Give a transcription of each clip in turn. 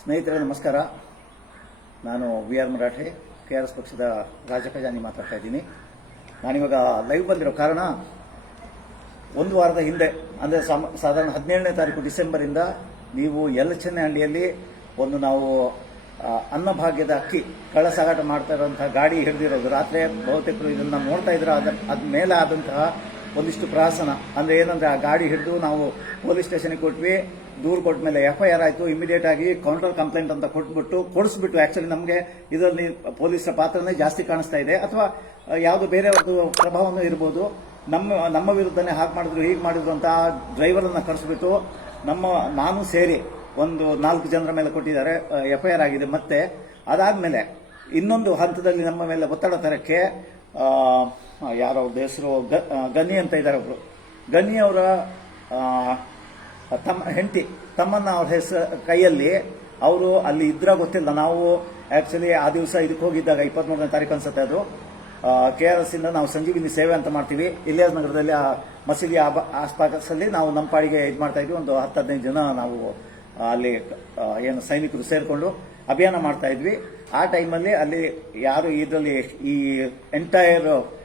ಸ್ನೇಹಿತರೆ, ನಮಸ್ಕಾರ. ನಾನು V R Marathe, K R S ಪಕ್ಷದ ರಾಜಖಜಾನಿ ಮಾತಾಡ್ತಾ ಇದ್ದೀನಿ. ನಾನಿವಾಗ ಲೈವ್ ಬಂದಿರೋ ಕಾರಣ ಒಂದು ವಾರದ ಹಿಂದೆ, ಅಂದರೆ ಸಾಧಾರಣ ಹದಿನೇಳನೇ ತಾರೀಕು ಡಿಸೆಂಬರಿಂದ ನೀವು ಎಲ್ ಚೆನ್ನಹಳ್ಳಿಯಲ್ಲಿ ಒಂದು ನಾವು ಅನ್ನಭಾಗ್ಯದ ಅಕ್ಕಿ ಕಳ್ಳ ಸಾಗಾಟ ಮಾಡ್ತಾ ಇರೋವಂಥ ಗಾಡಿ ಹಿಡಿದಿರೋದು. ರಾತ್ರಿ ಬಹುತೇಕರು ಇದನ್ನ ನೋಡ್ತಾ ಇದ್ರೆ, ಅದ ಅದ ಮೇಲೆ ಆದಂತಹ ಒಂದಿಷ್ಟು ಪ್ರಹಸನ. ಅಂದ್ರೆ ಏನಂದ್ರೆ ಆ ಗಾಡಿ ಹಿಡಿದು ನಾವು ಪೊಲೀಸ್ ಸ್ಟೇಷನ್ಗೆ ಕೊಟ್ವಿ, ದೂರು ಕೊಟ್ಟ ಮೇಲೆ ಎಫ್ ಐ ಆರ್ ಆಯಿತು ಇಮಿಡಿಯೇಟ್ ಆಗಿ ಕೌಂಟರ್ ಕಂಪ್ಲೇಂಟ್ ಅಂತ ಕೊಟ್ಬಿಟ್ಟು ಕೊಡಿಸ್ಬಿಟ್ಟು ಆ್ಯಕ್ಚುಲಿ ನಮಗೆ ಇದರಲ್ಲಿ ಪೊಲೀಸರ ಪಾತ್ರನೇ ಜಾಸ್ತಿ ಕಾಣಿಸ್ತಾ ಇದೆ. ಅಥವಾ ಯಾವುದು ಒಂದು ಪ್ರಭಾವನೂ ಇರ್ಬೋದು. ನಮ್ಮ ನಮ್ಮ ವಿರುದ್ಧನೇ ಹಾಗೆ ಮಾಡಿದ್ರು, ಹೀಗೆ ಮಾಡಿದ್ರು ಅಂತ ಡ್ರೈವರನ್ನು ಕರೆಸ್ಬಿಟ್ಟು ನಮ್ಮ, ನಾನು ಸೇರಿ ಒಂದು ನಾಲ್ಕು ಜನರ ಮೇಲೆ ಕೊಟ್ಟಿದ್ದಾರೆ ಎಫ್ ಐ ಆರ್ ಆಗಿದೆ ಮತ್ತೆ. ಅದಾದ್ಮೇಲೆ ಇನ್ನೊಂದು ಹಂತದಲ್ಲಿ ನಮ್ಮ ಮೇಲೆ ಒತ್ತಡ ತರಕ್ಕೆ ಯಾರೋ ಅವ್ರದ್ದು ಹೆಸರು ಗ- ಆ, ಗನಿ ಅಂತ ಇದ್ದಾರೆ ಒಬ್ರು. ಗನಿ ಅವರ ತಮ್ಮ ಹೆಂಡತಿ ತಮ್ಮನ್ನ ಅವ್ರ ಹೆಸರು ಕೈಯಲ್ಲಿ ಅವರು ಅಲ್ಲಿ ಇದ್ರ ಗೊತ್ತಿಲ್ಲ. ನಾವು ಆಕ್ಚುಲಿ ಆ ದಿವಸ ಇದಕ್ಕೆ ಹೋಗಿದ್ದಾಗ ಇಪ್ಪತ್ಮೂರನೇ ತಾರೀಕು ಅನ್ಸುತ್ತೆ ಅದು. ಕೆ ಆರ್ ಎಸ್ ಇಂದ ನಾವು ಸಂಜೀವಿನಿ ಸೇವೆ ಅಂತ ಮಾಡ್ತೀವಿ. ಇಲಿಯಾಸ್ ನಗರದಲ್ಲಿ ಆ ಮಸೀದಿ ಆಸ್ಪಾಸಲ್ಲಿ ನಾವು ನಮ್ಮ ಪಾಡಿಗೆ ಇದು ಮಾಡ್ತಾ ಇದ್ವಿ. ಒಂದು ಹತ್ತು ಹದಿನೈದು ಜನ ನಾವು ಅಲ್ಲಿ ಏನು ಸೈನಿಕರು ಸೇರಿಕೊಂಡು ಅಭಿಯಾನ ಮಾಡ್ತಾ ಇದ್ವಿ. ಆ ಟೈಮಲ್ಲಿ ಅಲ್ಲಿ ಯಾರು ಇದರಲ್ಲಿ ಈ ಎಂಟೈರ್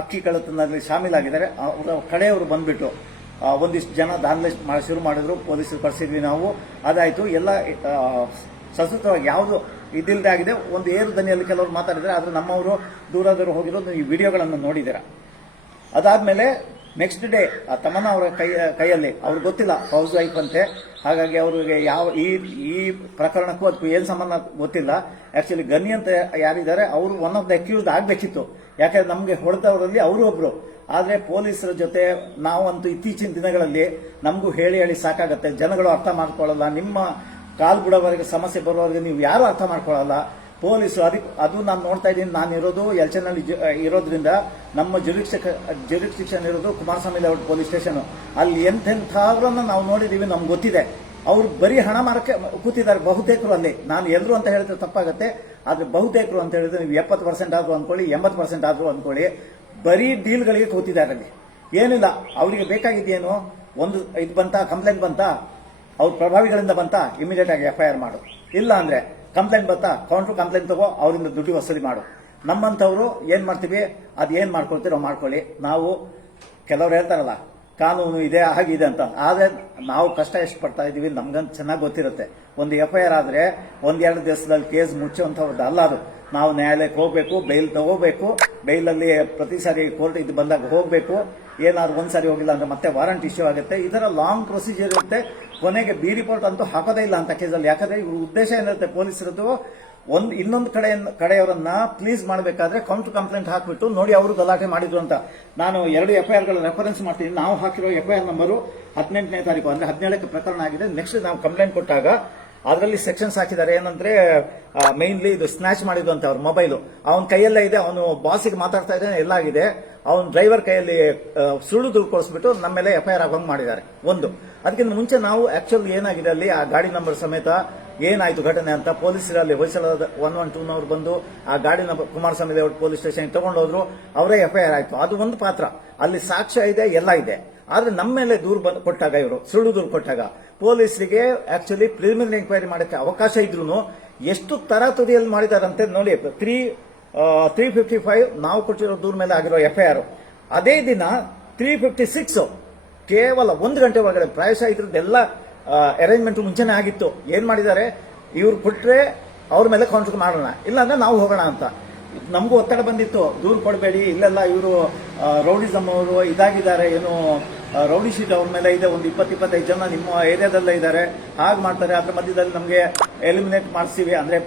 ಅಕ್ಕಿ ಕಳ್ಳತನದಲ್ಲಿ ಶಾಮೀಲಾಗಿದ್ದಾರೆ. ಅವರ ಕಡೆಯವರು ಬಂದ್ಬಿಟ್ಟು ಒಂದಿಷ್ಟು ಜನ ದಾಂಧಲೆ ಮಾಡಿ ಶುರು ಮಾಡಿದ್ರು, ಪೊಲೀಸರು ಕರೆಸಿದ್ವಿ ನಾವು. ಅದಾಯಿತು. ಎಲ್ಲ ಸತತವಾಗಿ ಯಾವುದು ಇದಿಲ್ಲದೆ ಆಗಿದೆ. ಒಂದು ಏರು ದನಿಯಲ್ಲಿ ಕೆಲವರು ಮಾತಾಡಿದರೆ ಆದರೆ ನಮ್ಮವರು ದೂರದವರು ದೂರ ಹೋಗಿರೋದು ಈ ವಿಡಿಯೋಗಳನ್ನು ನೋಡಿದ್ದೀರಾ. ಅದಾದಮೇಲೆ ನೆಕ್ಸ್ಟ್ ಡೇ, ಆ ತಮ್ಮನ ಅವರ ಕೈ, ಕೈಯಲ್ಲಿ ಅವ್ರಿಗೆ ಗೊತ್ತಿಲ್ಲ ಹೌಸ್ ವೈಫ್ ಅಂತೆ. ಹಾಗಾಗಿ ಅವರಿಗೆ ಯಾವ, ಈ ಈ ಪ್ರಕರಣಕ್ಕೂ ಅದಕ್ಕೂ ಏನು ಸಂಬಂಧ ಗೊತ್ತಿಲ್ಲ. ಆ್ಯಕ್ಚುಲಿ ಗನಿ ಅಂತ ಯಾರಿದ್ದಾರೆ, ಅವರು ಒನ್ ಆಫ್ ದ ಅಕ್ಯೂಸ್ಡ್ ಆಗ್ಬೇಕಿತ್ತು. ಯಾಕಂದ್ರೆ ನಮಗೆ ಹೊಡೆದವರಲ್ಲಿ ಅವರು ಒಬ್ರು. ಆದರೆ ಪೊಲೀಸರ ಜೊತೆ ನಾವಂತೂ ಇತ್ತೀಚಿನ ದಿನಗಳಲ್ಲಿ ನಮಗೂ ಹೇಳಿ ಹೇಳಿ ಸಾಕಾಗತ್ತೆ. ಜನಗಳು ಅರ್ಥ ಮಾಡ್ಕೊಳ್ಳಲ್ಲ. ನಿಮ್ಮ ಕಾಲ್ ಬಿಡೋವರೆಗೆ ಸಮಸ್ಯೆ ಬರೋವರೆಗೆ ನೀವು ಯಾರು ಅರ್ಥ ಮಾಡ್ಕೊಳ್ಳಲ್ಲ. ಪೊಲೀಸರು ಅದಕ್ಕೆ ಅದು ನಾನು ನೋಡ್ತಾ ಇದ್ದೀನಿ. ನಾನು ಇರೋದು ಎಲ್ಚನಲ್ಲಿ ಇರೋದ್ರಿಂದ ನಮ್ಮ ಜುರಿಕ್ಷಕ ಜುರಿಕ್ಷನ್ ಇರೋದು ಕುಮಾರಸ್ವಾಮಿ ಲೇಔಟ್ ಪೊಲೀಸ್ ಸ್ಟೇಷನ್. ಅಲ್ಲಿ ಎಂತೆಂಥವ್ರನ್ನ ನಾವು ನೋಡಿದೀವಿ, ನಮ್ಗೆ ಗೊತ್ತಿದೆ. ಅವ್ರು ಬರೀ ಹಣ ಮಾರಕ್ಕೆ ಕೂತಿದ್ದಾರೆ, ಬಹುತೇಕರು ಅಲ್ಲಿ. ನಾನು ಎಲ್ಲರೂ ಅಂತ ಹೇಳಿದ್ರೆ ತಪ್ಪಾಗುತ್ತೆ, ಆದ್ರೆ ಬಹುತೇಕರು ಅಂತ ಹೇಳಿದ್ರೆ ನೀವು ಎಪ್ಪತ್ತು ಪರ್ಸೆಂಟ್ ಆದ್ರೂ ಅನ್ಕೊಳ್ಳಿ, ಎಂಬತ್ತು ಪರ್ಸೆಂಟ್ ಆದ್ರೂ ಅನ್ಕೊಳ್ಳಿ, ಬರೀ ಡೀಲ್ಗಳಿಗೆ ಕೂತಿದ್ದಾರೆ ಅಲ್ಲಿ. ಏನಿಲ್ಲ, ಅವರಿಗೆ ಬೇಕಾಗಿದ್ದೇನು ಒಂದು ಇದು ಬಂತ, ಕಂಪ್ಲೇಂಟ್ ಬಂತ? ಅವ್ರ ಪ್ರಭಾವಿಗಳಿಂದ ಬಂತ? ಇಮಿಡಿಯೇಟ್ ಆಗಿ ಎಫ್ ಐ ಆರ್ ಮಾಡು. ಇಲ್ಲ ಅಂದ್ರೆ ಕಂಪ್ಲೇಂಟ್ ಬಂತಾ? ಕೌಂಟರ್ ಕಂಪ್ಲೇಂಟ್ ತಗೋ, ಅವರಿಂದ ದುಡ್ಡು ವಸೂಲಿ ಮಾಡು. ನಮ್ಮಂಥವ್ರು ಏನ್ ಮಾಡ್ತೀವಿ? ಅದು ಏನ್ ಮಾಡ್ಕೊಳ್ತೀರೋ ಮಾಡ್ಕೊಳ್ಳಿ. ನಾವು ಕೆಲವ್ರು ಹೇಳ್ತಾರಲ್ಲ ಕಾನೂನು ಇದೆ ಆಗಿದೆ ಅಂತ. ಆದರೆ ನಾವು ಕಷ್ಟ ಎಷ್ಟು ಪಡ್ತಾ ಇದೀವಿ ನಮ್ಗಂತ ಚೆನ್ನಾಗಿ ಗೊತ್ತಿರುತ್ತೆ. ಒಂದು ಎಫ್ ಐ ಆರ್ ಆದ್ರೆ ಒಂದೆರಡು ದಿವಸದಲ್ಲಿ ಕೇಸ್ ಮುಚ್ಚುವಂಥವ್ರದ್ದು ಅಲ್ಲ ಅದು. ನಾವು ನ್ಯಾಯಾಲಯಕ್ಕೆ ಹೋಗ್ಬೇಕು ಬೈಲ್ ತಗೋಬೇಕು ಬೈಲಲ್ಲಿ ಪ್ರತಿ ಸಾರಿ ಕೋರ್ಟ್ ಇದು ಬಂದಾಗ ಹೋಗ್ಬೇಕು. ಏನಾದ್ರು ಒಂದ್ಸಾರಿ ಹೋಗಿಲ್ಲ ಅಂದ್ರೆ ಮತ್ತೆ ವಾರಂಟ್ ಇಶ್ಯೂ ಆಗುತ್ತೆ. ಇದರ ಲಾಂಗ್ ಪ್ರೊಸೀಜರ್ ಇರುತ್ತೆ. ಕೊನೆಗೆ ಬಿ ರಿಪೋರ್ಟ್ ಅಂತೂ ಹಾಕೋದೇ ಇಲ್ಲ ಅಂತ ಕೇಸಲ್ಲಿ ಯಾಕಂದ್ರೆ ಇವ್ರ ಉದ್ದೇಶ ಏನಿರುತ್ತೆ, ಪೊಲೀಸರದ್ದು ಒಂದು ಇನ್ನೊಂದು ಕಡೆ ಕಡೆಯವರನ್ನ ಪ್ಲೀಸ್ ಮಾಡಬೇಕಾದ್ರೆ ಕೌಂಟರ್ ಕಂಪ್ಲೇಂಟ್ ಹಾಕಿಬಿಟ್ಟು ನೋಡಿ ಅವರು ಗಲಾಟೆ ಮಾಡಿದ್ರು ಅಂತ. ನಾನು ಎರಡು ಎಫ್ ಐ ಆರ್ಗಳ ರೆಫರೆನ್ಸ್ ಮಾಡ್ತೀನಿ. ನಾವು ಹಾಕಿರೋ ಎಫ್ ಐ ಆರ್ ನಂಬರು ಹದಿನೆಂಟನೇ ತಾರೀಕು, ಅಂದ್ರೆ ಹದಿನೇಳಕ್ಕೆ ಪ್ರಕರಣ ಆಗಿದೆ. ನೆಕ್ಸ್ಟ್ ನಾವು ಕಂಪ್ಲೇಂಟ್ ಕೊಟ್ಟಾಗ ಅದರಲ್ಲಿ ಸೆಕ್ಷನ್ಸ್ ಹಾಕಿದ್ದಾರೆ. ಏನಂದ್ರೆ ಮೈನ್ಲಿ ಇದು ಸ್ನ್ಯಾಚ್ ಮಾಡಿದ್ದು ಅಂತ ಅವ್ರ ಮೊಬೈಲು ಅವನ ಕೈಯಲ್ಲೇ ಇದೆ, ಅವನು ಬಾಸಿಗೆ ಮಾತಾಡ್ತಾ ಇದ್ದಾನೆ, ಎಲ್ಲ ಆಗಿದೆ. ಅವನ ಡ್ರೈವರ್ ಕೈಯಲ್ಲಿ ಸುಳ್ಳು ದುಡ್ಡು ಕೊಡಿಸ್ಬಿಟ್ಟು ನಮ್ಮ ಮೇಲೆ ಎಫ್ ಐ ಆರ್ ಆಗೋಂಗ್ ಮಾಡಿದ್ದಾರೆ. ಒಂದು. ಅದಕ್ಕಿಂತ ಮುಂಚೆ ನಾವು ಆಕ್ಚುಲ್ ಏನಾಗಿದೆ ಅಲ್ಲಿ, ಆ ಗಾಡಿ ನಂಬರ್ ಸಮೇತ ಏನಾಯ್ತು ಘಟನೆ ಅಂತ ಪೊಲೀಸರಲ್ಲಿ ಹೊಯ್ಸಳದ ಒನ್ ಒನ್ ಟೂನವ್ರು ಬಂದು ಆ ಗಾಡಿನ ಕುಮಾರಸ್ವಾಮಿ ಲೇಔಟ್ ಪೊಲೀಸ್ ಸ್ಟೇಷನ್ ತಗೊಂಡೋದ್ರು ಅವರೇ ಎಫ್ ಐ ಆರ್ ಆಯ್ತು. ಅದು ಒಂದು ಪಾತ್ರ. ಅಲ್ಲಿ ಸಾಕ್ಷ್ಯ ಇದೆ, ಎಲ್ಲ ಇದೆ. ಆದ್ರೆ ನಮ್ಮ ಮೇಲೆ ದೂರು ಬಂದು ಕೊಟ್ಟಾಗ ಇವರು, ಸುಳ್ಳು ದೂರು ಕೊಟ್ಟಾಗ ಪೊಲೀಸರಿಗೆ ಆಕ್ಚುಲಿ ಪ್ರಿಲಿಮಿನರಿ ಎಂಕ್ವೈರಿ ಮಾಡಕ್ಕೆ ಅವಕಾಶ ಇದ್ರೂ ಎಷ್ಟು ತರಾತುರಿಯಲ್ಲಿ ಮಾಡಿದಾರಂತೆ ನೋಡಿ ತ್ರೀ ತ್ರೀ ಫಿಫ್ಟಿ ಫೈವ್ ನಾವು ಕೊಟ್ಟಿರೋ ದೂರ ಮೇಲೆ ಆಗಿರೋ ಎಫ್ ಐ ಆರ್ ಅದೇ ದಿನ ತ್ರೀ ಫಿಫ್ಟಿ ಸಿಕ್ಸ್ ಕೇವಲ ಒಂದು ಗಂಟೆ ಒಳಗಡೆ ಪ್ರಾಯಶಃ ಇದ್ರದ್ದೆಲ್ಲ ಅರೇಂಜ್ಮೆಂಟ್ ಮುಂಚೆನೆ ಆಗಿತ್ತು. ಏನ್ ಮಾಡಿದ್ದಾರೆ? ಇವ್ರು ಕೊಟ್ರೆ ಅವ್ರ ಮೇಲೆ ಕಾನ್ಸಲ್ಟ್ ಮಾಡೋಣ. ಇಲ್ಲಾಂದ್ರೆ ನಾವು ಹೋಗೋಣ ಅಂತ. ನಮಗೂ ಒತ್ತಡ ಬಂದಿತ್ತು. ದೂರ ಕೊಡಬೇಡಿ. ಇಲ್ಲೆಲ್ಲ ಇವರು ರೌಡಿಸಮ್ ಅವರು ಇದಾಗಿದ್ದಾರೆ. ಏನು ರೌಡಿ ಶೀಟ್ ಅವ್ರ ಮೇಲೆ ಇದೆ. ಒಂದು ಇಪ್ಪತ್ತು ಇಪ್ಪತ್ತೈದು ಜನ ನಿಮ್ಮ ಏರಿಯಾದಲ್ಲೇ ಇದ್ದಾರೆ. ಹಾಗೆ ಮಾಡ್ತಾರೆ. ಅದ್ರ ಮಧ್ಯದಲ್ಲಿ ನಮಗೆ ಎಲಿಮಿನೇಟ್ ಮಾಡಿಸ್ತೀವಿ ಅಂದರೆ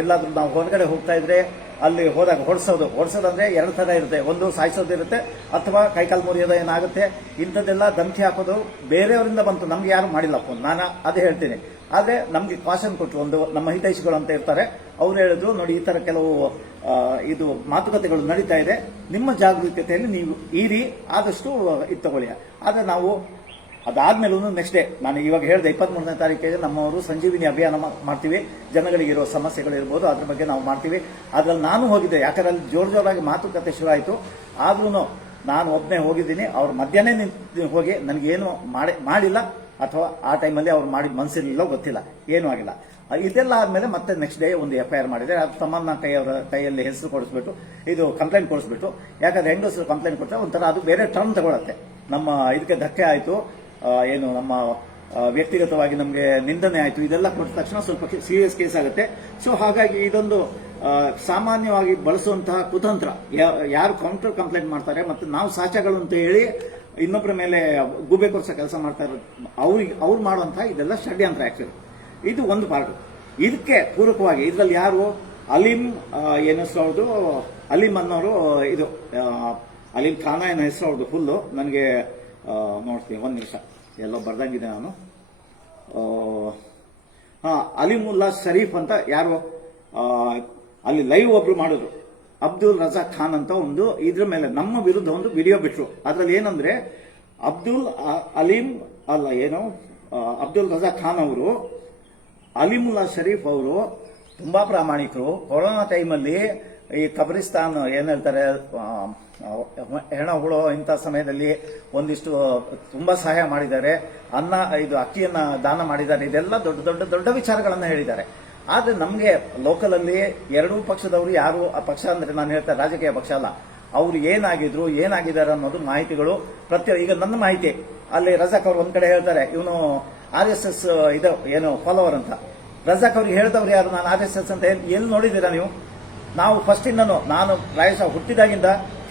ಎಲ್ಲಾದ್ರೂ ನಾವು ಹೊರಗಡೆ ಹೋಗ್ತಾ ಇದ್ರೆ ಅಲ್ಲಿ ಹೋದಾಗ ಹೊಡ್ಸೋದು. ಹೊಡ್ಸೋದಂದ್ರೆ ಎರಡು ತರ ಇರುತ್ತೆ. ಒಂದು ಸಾಯಿಸೋದು ಇರುತ್ತೆ, ಅಥವಾ ಕೈಕಾಲು ಮುರಿಯೋದು ಏನಾಗುತ್ತೆ, ಇಂಥದ್ದೆಲ್ಲ ಧಮಕಿ ಹಾಕೋದು ಬೇರೆಯವರಿಂದ ಬಂತು. ನಮ್ಗೆ ಯಾರು ಮಾಡಿಲ್ಲ ಫೋನ್ ನಾನು ಅದೇ ಹೇಳ್ತೀನಿ. ಆದರೆ ನಮಗೆ ಕಾಶನ್ ಕೊಟ್ಟರು ಒಂದು, ನಮ್ಮ ಹಿತೈಷಿಗಳು ಅಂತ ಇರ್ತಾರೆ. ಅವ್ರು ಹೇಳಿದ್ರು, ನೋಡಿ, ಈ ತರ ಕೆಲವು ಇದು ಮಾತುಕತೆಗಳು ನಡೀತಾ ಇದೆ. ನಿಮ್ಮ ಜಾಗರೂಕತೆಯಲ್ಲಿ ನೀವು ಈರಿ ಆದಷ್ಟು ಇದು ತಗೊಳ್ಳಿ. ಆದರೆ ನಾವು ಅದಾದ್ಮೇಲೂ ನೆಕ್ಸ್ಟ್ ಡೇ ನಾನು ಇವಾಗ ಹೇಳಿದೆ ಇಪ್ಪತ್ತ್ ಮೂರನೇ ತಾರೀಕಿಗೆ ನಮ್ಮವರು ಸಂಜೀವಿನಿ ಅಭಿಯಾನ ಮಾಡ್ತೀವಿ. ಮಾಡ್ತೀವಿ ಜನಗಳಿಗಿರೋ ಸಮಸ್ಯೆಗಳು ಇರ್ಬೋದು, ಅದ್ರ ಬಗ್ಗೆ ನಾವು ಮಾಡ್ತೀವಿ. ಅದ್ರಲ್ಲಿ ನಾನು ಹೋಗಿದ್ದೆ, ಯಾಕಂದ್ರೆ ಅಲ್ಲಿ ಜೋರ್ ಜೋರಾಗಿ ಮಾತುಕತೆ ಶುರು ಆಯಿತು. ಆದ್ರೂ ನಾನು ಒಬ್ಬನೇ ಹೋಗಿದ್ದೀನಿ, ಅವ್ರ ಮಧ್ಯಾಹ್ನ ನಿಂತು ಹೋಗಿ ನನಗೇನು ಮಾಡಿ ಮಾಡಿಲ್ಲ, ಅಥವಾ ಆ ಟೈಮಲ್ಲಿ ಅವ್ರು ಮಾಡಿದ ಮನಸ್ಸಿರಲಿಲ್ಲ ಗೊತ್ತಿಲ್ಲ, ಏನೂ ಆಗಿಲ್ಲ. ಇದೆಲ್ಲ ಆದಮೇಲೆ ಮತ್ತೆ ನೆಕ್ಸ್ಟ್ ಡೇ ಒಂದು ಎಫ್ ಐ ಆರ್ ಮಾಡಿದೆ. ಅದು ತಮ್ಮನ್ನ ಕೈಯವರ ಕೈಯಲ್ಲಿ ಹೆಸರು ಕೊಡಿಸ್ಬಿಟ್ಟು, ಇದು ಕಂಪ್ಲೇಂಟ್ ಕೊಡಿಸ್ಬಿಟ್ಟು, ಯಾಕಂದ್ರೆ ಹೆಂಗಸರು ಕಂಪ್ಲೇಂಟ್ ಕೊಟ್ಟರೆ ಒಂಥರ ಅದು ಬೇರೆ ಟರ್ನ್ ತಗೊಳತ್ತೆ. ನಮ್ಮ, ಇದಕ್ಕೆ ಧಕ್ಕೆ ಆಯಿತು. ಏನು ನಮ್ಮ ವ್ಯಕ್ತಿಗತವಾಗಿ ನಮಗೆ ನಿಂದನೆ ಆಯಿತು. ಇದೆಲ್ಲ ಕೊಟ್ಟ ತಕ್ಷಣ ಸ್ವಲ್ಪ ಸೀರಿಯಸ್ ಕೇಸ್ ಆಗುತ್ತೆ. ಸೊ ಹಾಗಾಗಿ ಇದೊಂದು ಸಾಮಾನ್ಯವಾಗಿ ಬಳಸುವಂತಹ ಕುತಂತ್ರ. ಯಾರು ಕೌಂಟರ್ ಕಂಪ್ಲೇಂಟ್ ಮಾಡ್ತಾರೆ ಮತ್ತು ನಾವು ಸಾಚಗಳು ಅಂತ ಹೇಳಿ ಇನ್ನೊಬ್ಬರ ಮೇಲೆ ಗುಬೆ ಕೊರ್ಸೋ ಕೆಲಸ ಮಾಡ್ತಾ ಇರೋದು ಅವ್ರಿಗೆ ಅವ್ರು ಮಾಡುವಂತಹ ಇದೆಲ್ಲ ಷಡ್ಯಂತ್ರ ಆಕ್ಚುಲಿ ಇದು ಒಂದು ಪಾರ್ಟ್ ಇದಕ್ಕೆ ಪೂರಕವಾಗಿ ಇದರಲ್ಲಿ ಯಾರು? ಅಲೀಂ ಏನಿಸೋದು ಏನು ಹೆಸರು ಅವ್ರದ್ದು ಅಲೀಂ ಅನ್ನೋರು ಇದು ಅಲೀಮ್ ಅಲೀಂ ಖಾನ ಏನೋ ಹೆಸರು ಅವ್ರದ್ದು ಫುಲ್ಲು ನನಗೆ ನೋಡ್ತೀನಿ, ಒಂದು ನಿಮಿಷ. ಎಲ್ಲೋ ಬರ್ದಂಗಿದೆ ನಾನು. ಹಾ, ಅಲಿಮುಲ್ಲಾ ಶರೀಫ್ ಅಂತ ಯಾರು? ಅಲ್ಲಿ ಲೈವ್ ಒಬ್ರು ಮಾಡಿದ್ರು. ಅಬ್ದುಲ್ ರಜಾ ಖಾನ್ ಅಂತ ಒಂದು, ಇದ್ರ ಮೇಲೆ ನಮ್ಮ ವಿರುದ್ಧ ಒಂದು ವಿಡಿಯೋ ಬಿಟ್ರು. ಅದ್ರಲ್ಲಿ ಏನಂದ್ರೆ, ಅಬ್ದುಲ್ ಅಲೀಂ, ಅಲ್ಲ, ಏನು ಅಬ್ದುಲ್ ರಜಾ ಖಾನ್ ಅವರು, ಅಲಿಮುಲ್ಲಾ ಶರೀಫ್ ಅವರು ತುಂಬಾ ಪ್ರಾಮಾಣಿಕರು. ಕೊರೋನಾ ಟೈಮಲ್ಲಿ ಈ ಕಬ್ರಿಸ್ತಾನ್ ಏನ್ ಹೇಳ್ತಾರೆ ಆ, ಹೆಣ ಹುಳೋ ಇಂಥ ಸಮಯದಲ್ಲಿ ಒಂದಿಷ್ಟು ತುಂಬಾ ಸಹಾಯ ಮಾಡಿದ್ದಾರೆ. ಅನ್ನ ಇದು ಅಕ್ಕಿಯನ್ನ ದಾನ ಮಾಡಿದ್ದಾರೆ. ಇದೆಲ್ಲ ದೊಡ್ಡ ದೊಡ್ಡ ದೊಡ್ಡ ವಿಚಾರಗಳನ್ನ ಹೇಳಿದ್ದಾರೆ. ಆದ್ರೆ ನಮಗೆ ಲೋಕಲ್ ಅಲ್ಲಿ ಎರಡೂ ಪಕ್ಷದವರು ಯಾರು ಆ ಪಕ್ಷ ಅಂದ್ರೆ ನಾನು ಹೇಳ್ತಾ ರಾಜಕೀಯ ಪಕ್ಷ ಅಲ್ಲ ಅವ್ರು ಏನಾಗಿದ್ರು ಏನಾಗಿದ್ದಾರೆ ಅನ್ನೋದು ಮಾಹಿತಿಗಳು ಪ್ರತಿ ಈಗ ನನ್ನ ಮಾಹಿತಿ ಅಲ್ಲಿ ರಜಾಕ್ ಅವರು ಒಂದ್ ಕಡೆ ಹೇಳ್ತಾರೆ ಇವನು ಆರ್ ಎಸ್ ಎಸ್ ಇದು ಏನು ಫಾಲೋವರ್ ಅಂತ. ರಜಾಕ್ ಅವ್ರಿಗೆ ಹೇಳ್ತವ್ರು ಯಾರು ನಾನು ಆರ್ ಎಸ್ ಎಸ್ ಅಂತ ಎಲ್ಲಿ- ನೋಡಿದ್ದೀರಾ ನೀವು? ನಾವು ಫಸ್ಟ್ ನಾನು ಪ್ರಾಯಶಃ ಹುಟ್ಟಿದಾಗಿಂದ